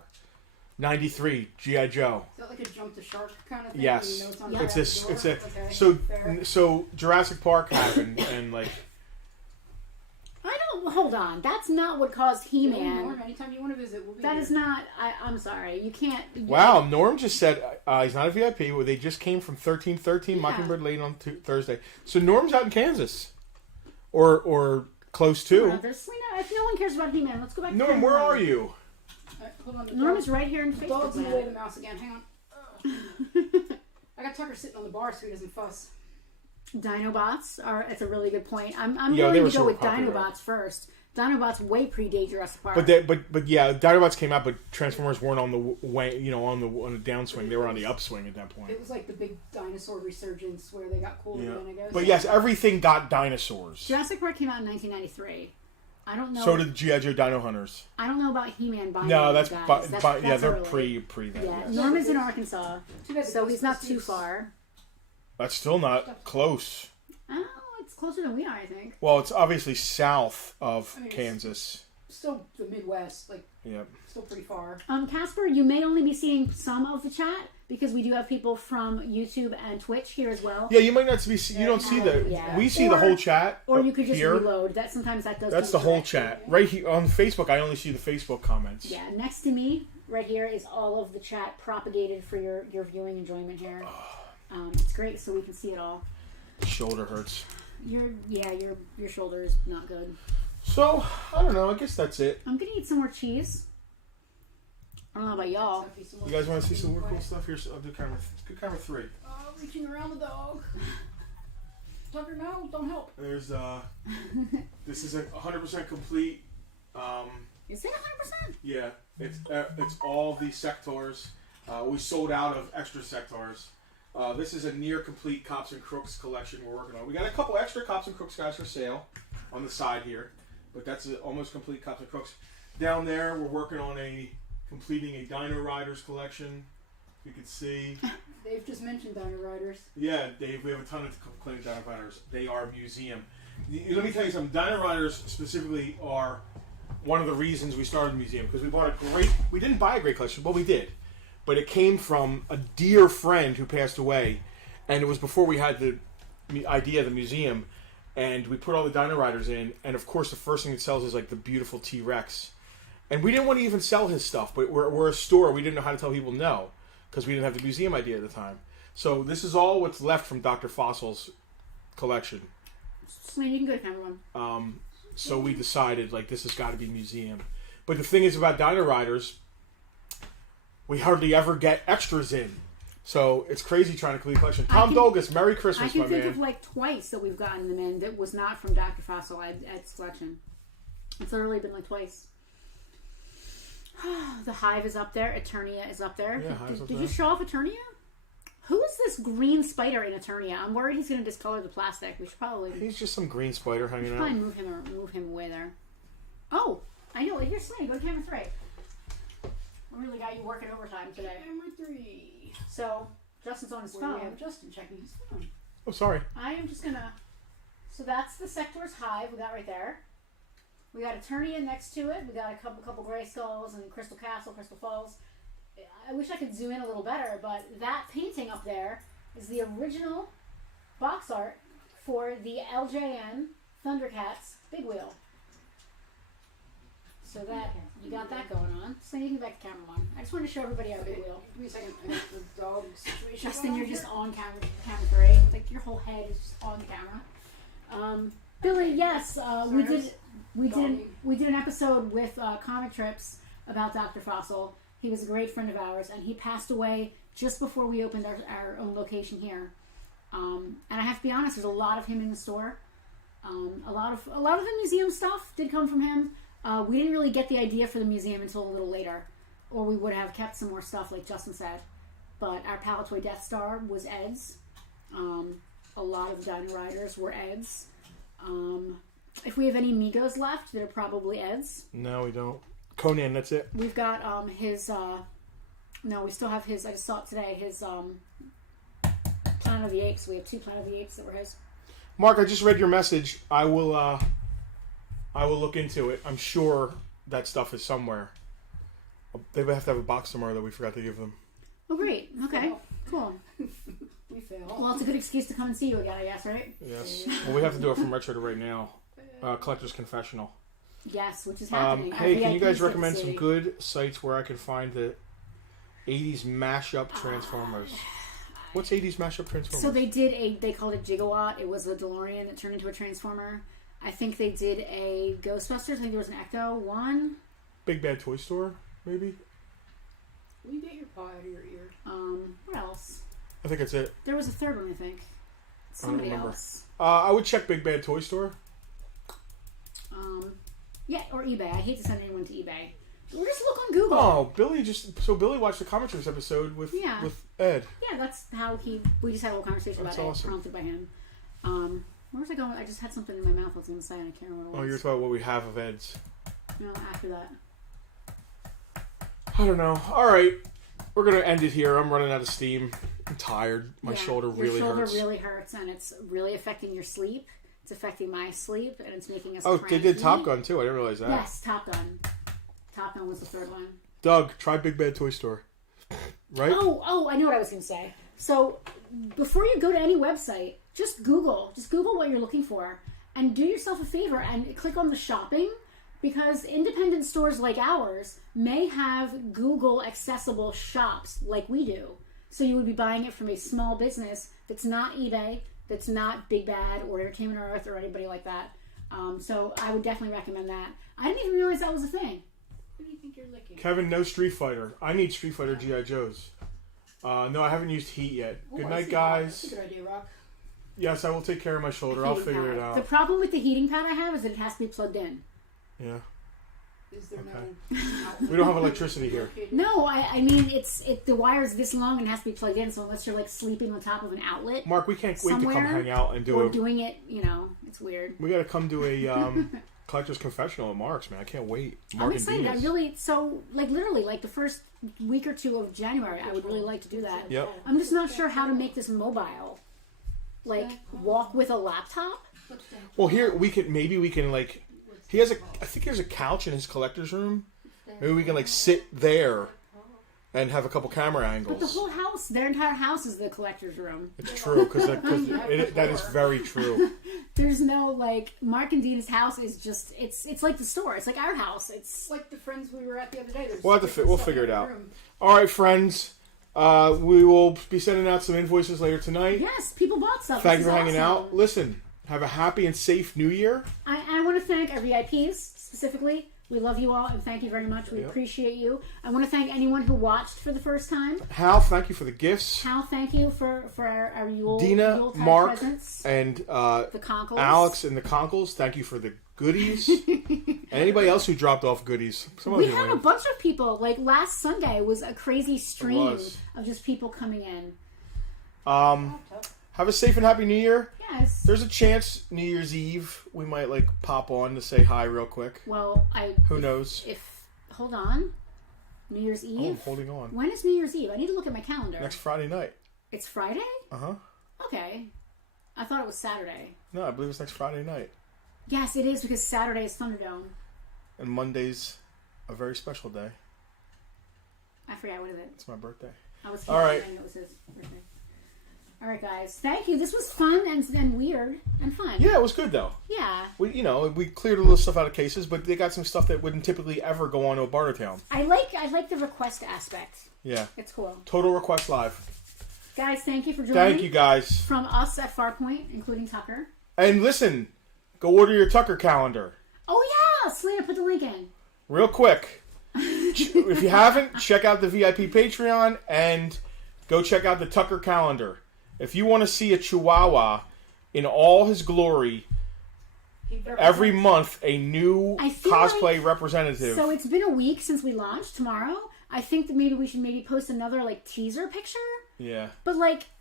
93, G.I. Joe. Is that like a jump the shark kind of thing? Yes. You know it's on Yeah. the It's back of the a door? Okay, so fair. so Jurassic Park happened and like I don't... Hold on. That's not what caused He-Man. Norm, anytime you want to visit, we'll be That here. is not... I'm sorry. You can't... wow. Norm just said he's not a VIP. Well, they just came from 1313 Yeah. Mockingbird Lane on Thursday. So Norm's out in Kansas, or close to. There's Selena. If no one cares about He-Man, let's go back to Norm, He-Man. where are you? Alright, hold on. The Norm dog- is right here in Facebook. Dog's in the way of land. the mouse again. Hang on. I got Tucker sitting on the bar so he doesn't fuss. Dinobots are... It's a really good point. I'm Yeah, they willing were to go super with popular. Dinobots first. Dinobots way predate Jurassic Park. But yeah, Dinobots came out, but Transformers weren't on the way, on the downswing. They were on the upswing at that point. It was like the big dinosaur resurgence where they got cool Yeah. again, I guess. But yes, everything got dinosaurs. Jurassic Park came out in 1993. I don't know. So did G.I. Joe Dino Hunters. I don't know about He-Man buying No, those that's, guys. yeah, they're early. pre that. Yeah, Yes. Norman's in Arkansas, Too bad so the he's not too Ghostbusters- far. That's still not close. Oh, it's closer than we are, I think. Well, it's obviously south of I mean, it's- Kansas. Still the Midwest, like, Yep. still pretty far. Casper, you may only be seeing some of the chat because we do have people from YouTube and Twitch here as well. Yeah, you might not see. You don't see the. Yeah. We see the Or- whole chat. Or you could just here. reload. Sometimes that does. That's come the whole direct. chat right here on Facebook. I only see the Facebook comments. Yeah, next to me, right here, is all of the chat propagated for your viewing enjoyment here. It's great, so we can see it all. Shoulder hurts. Your shoulder is not good. So I don't know. I guess that's it. I'm gonna eat some more cheese. I don't know about y'all. You guys want to see some more cool stuff? Here's I'll do camera. Good camera 3. Reaching around the dog. Tucker, no, don't help. There's this is a 100% complete. Is it 100%? Yeah, it's all the sectors. We sold out of extra sectors. This is a near complete Cops and Crooks collection we're working on. We got a couple extra Cops and Crooks guys for sale on the side here, but that's an almost complete Cops and Crooks. Down there, we're working on completing a Dino Riders collection. You can see. Dave just mentioned Dino Riders. Yeah, Dave, we have a ton of complete Dino Riders. They are a museum. Let me tell you something. Dino Riders specifically are one of the reasons we started the museum, because we didn't buy a great collection, well, we did. But it came from a dear friend who passed away, and it was before we had the idea of the museum, and we put all the Dino Riders in, and of course the first thing it sells is like the beautiful T-Rex. And we didn't want to even sell his stuff, but we're a store, we didn't know how to tell people no, because we didn't have the museum idea at the time. So this is all what's left from Dr. Fossil's collection. So you can go to camera one. So we decided, like, this has got to be museum. But the thing is about Dino Riders, we hardly ever get extras in. So it's crazy trying to complete a collection. Tom Dolgus, Merry Christmas, my man. I can think of like twice that we've gotten them in that was not from Dr. Fossil at collection. It's literally been like twice. The Hive is up there. Eternia is up there. Yeah, did you show off Eternia? Who is this green spider in Eternia? I'm worried he's going to discolor the plastic. We should probably... He's just some green spider hanging out. Probably move him away there. Oh, I know. Here's Slaney. Go to camera 3. We really got you working overtime today. Camera 3. So, Justin's on his phone. We have Justin checking his phone. Oh, sorry. I am just going to... So that's the Sector's Hive we got right there. We got Eternia next to it. We got a couple Gray Skulls and Crystal Castle, Crystal Falls. I wish I could zoom in a little better, but that painting up there is the original box art for the LJN Thundercats Big Wheel. So that you got that going on. So you can get back to camera 1. I just wanted to show everybody our Big Wheel. Give me a second. I got the dog situation. Justin, you're here. just on camera 3. Like your whole head is just on camera. Billy, yes, we did an episode with Comic Trips about Dr. Fossil. He was a great friend of ours, and he passed away just before we opened our own location here. And I have to be honest, there's a lot of him in the store. A lot of the museum stuff did come from him. We didn't really get the idea for the museum until a little later, or we would have kept some more stuff, like Justin said. But our Palatoy Death Star was Ed's. A lot of the Dino Riders were Ed's. If we have any Migos left, they're probably Ed's. No, we don't. Conan, that's it. We've got his no, we still have his, I just saw it today, his Planet of the Apes. We have 2 Planet of the Apes that were his. Mark, I just read your message. I will look into it. I'm sure that stuff is somewhere. They have to have a box tomorrow that we forgot to give them. Oh great. Okay. Cool. We fail. Well, it's a good excuse to come and see you again, I guess, right? Yes. Well, we have to do it from Retro to right now. Collector's Confessional. Yes, which is happening. Hey, can you guys recommend some good sites where I can find the 80s mashup Transformers? What's 80s mashup Transformers? So they called it Gigawatt. It was a DeLorean that turned into a Transformer. I think they did a Ghostbusters. I think there was an Ecto-1. Big Bad Toy Store, maybe? Will you get your paw out of your ear? What else? I think that's it. There was a third one, I think. Somebody else. I would check Big Bad Toy Store. Yeah, or eBay. I hate to send anyone to eBay. Or just look on Google. Oh, Billy watched the Comic Trips episode with Ed. Yeah, that's how we just had a little conversation That's about awesome. it, prompted by him. Where was I going? I just had something in my mouth I was going to say, and I can't remember what it was. Oh, you're talking about what we have of Ed's. No, after that. I don't know. All right. We're going to end it here. I'm running out of steam. I'm tired. My shoulder really hurts. Your shoulder really hurts, and it's really affecting your sleep. It's affecting my sleep, and it's making us cranky. They did Top Gun, too. I didn't realize that. Yes, Top Gun. Top Gun was the third one. Doug, try Big Bad Toy Store. Right? Oh, I know what I was going to say. So, before you go to any website, just Google what you're looking for, and do yourself a favor and click on the shopping, because independent stores like ours may have Google accessible shops like we do. So you would be buying it from a small business that's not eBay, that's not Big Bad or Entertainment Earth or anybody like that. So I would definitely recommend that. I didn't even realize that was a thing. What do you think you're licking? Kevin, no Street Fighter. I need Street Fighter G.I. Joes. No, I haven't used Heat yet. Good night, guys. That's a good idea, Rock. Yes, I will take care of my shoulder. I'll figure it out. The problem with the heating pad I have is that it has to be plugged in. Yeah. Is there Okay. no? We don't have electricity here. No, I mean the wire's this long and has to be plugged in. So unless you're like sleeping on top of an outlet, Mark, we can't wait to come somewhere, hang out and do or it. doing it, it's weird. We got to come do a collector's confessional at Mark's, man. I can't wait. Mark I'm excited. and I really literally the first week or two of January, I would really like to do that. Yep. I'm just not sure how to make this mobile. Like walk with a laptop. Well, here we can like. He has I think there's a couch in his collector's room. Maybe we can like sit there and have a couple camera angles. But the whole house, their entire house is the collector's room. It's true because that is very true. There's no like Mark and Dina's house is just it's like the store. It's like our house. It's like the friends we were at the other day. We'll figure it out. All right, friends. We will be sending out some invoices later tonight. Yes, people bought stuff. Thank you for hanging out. Listen, have a happy and safe New Year. I want to thank our VIPs specifically. We love you all and thank you very much. We appreciate you. I want to thank anyone who watched for the first time. Hal, thank you for the gifts. Hal, thank you for our Yule Dina, Yuletide Mark, presents. and the Conkles. Alex and the Conkles, thank you for the goodies. And anybody else who dropped off goodies. We had a bunch of people. Like last Sunday was a crazy stream of just people coming in. Have a safe and happy New Year. Yes. There's a chance New Year's Eve we might like pop on to say hi real quick. Well, who knows? Hold on. New Year's Eve? Oh, I'm holding on. When is New Year's Eve? I need to look at my calendar. Next Friday night. It's Friday? Uh-huh. Okay. I thought it was Saturday. No, I believe it's next Friday night. Yes, it is because Saturday is Thunderdome. And Monday's a very special day. I forgot what it is. It's my birthday. I was all right. It was his birthday. All right, guys. Thank you. This was fun and weird and fun. Yeah, it was good though. Yeah. We cleared a little stuff out of cases, but they got some stuff that wouldn't typically ever go on to a Bartertown. I like the request aspect. Yeah. It's cool. Total Request Live. Guys, thank you for joining. Thank you, guys. From us at Farpoint, including Tucker. And listen, go order your Tucker calendar. Oh yeah, Selena, put the link in. Real quick. If you haven't, check out the VIP Patreon and go check out the Tucker calendar. If you want to see a Chihuahua in all his glory, every month a new cosplay representative. So it's been a week since we launched. Tomorrow, I think that maybe we should post another teaser picture. Yeah. But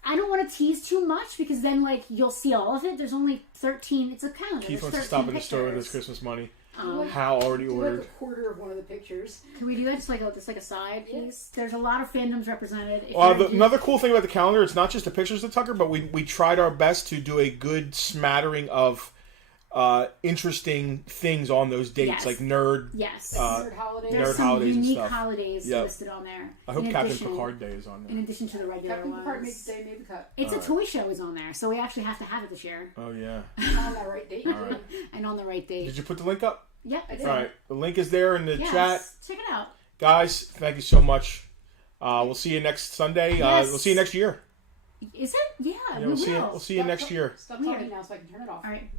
I don't want to tease too much because then you'll see all of it. There's only 13. It's a calendar. Keith wants to stop in the store with his Christmas money. Hal already ordered. Like a quarter of one of the pictures. Can we do that? Just like a side piece. There's a lot of fandoms represented. Another cool thing about the calendar, it's not just the pictures of Tucker, but we tried our best to do a good smattering of interesting things on those dates, like nerd. Yes. Nerd holidays. There's some holidays unique and stuff. Holidays listed on there. I hope Captain Picard Day is on there. In addition to the regular Captain ones. Picard made the cut. It's a toy show is on there, so we actually have to have it this year. Oh yeah. On the right date. Right. And on the right date. Did you put the link up? Yep, I did. All right, the link is there in the chat. Check it out, guys. Thank you so much. We'll see you next Sunday. We'll see you next year. Is it? Yeah, we'll see you next year. Stop talking now so I can turn it off. All right.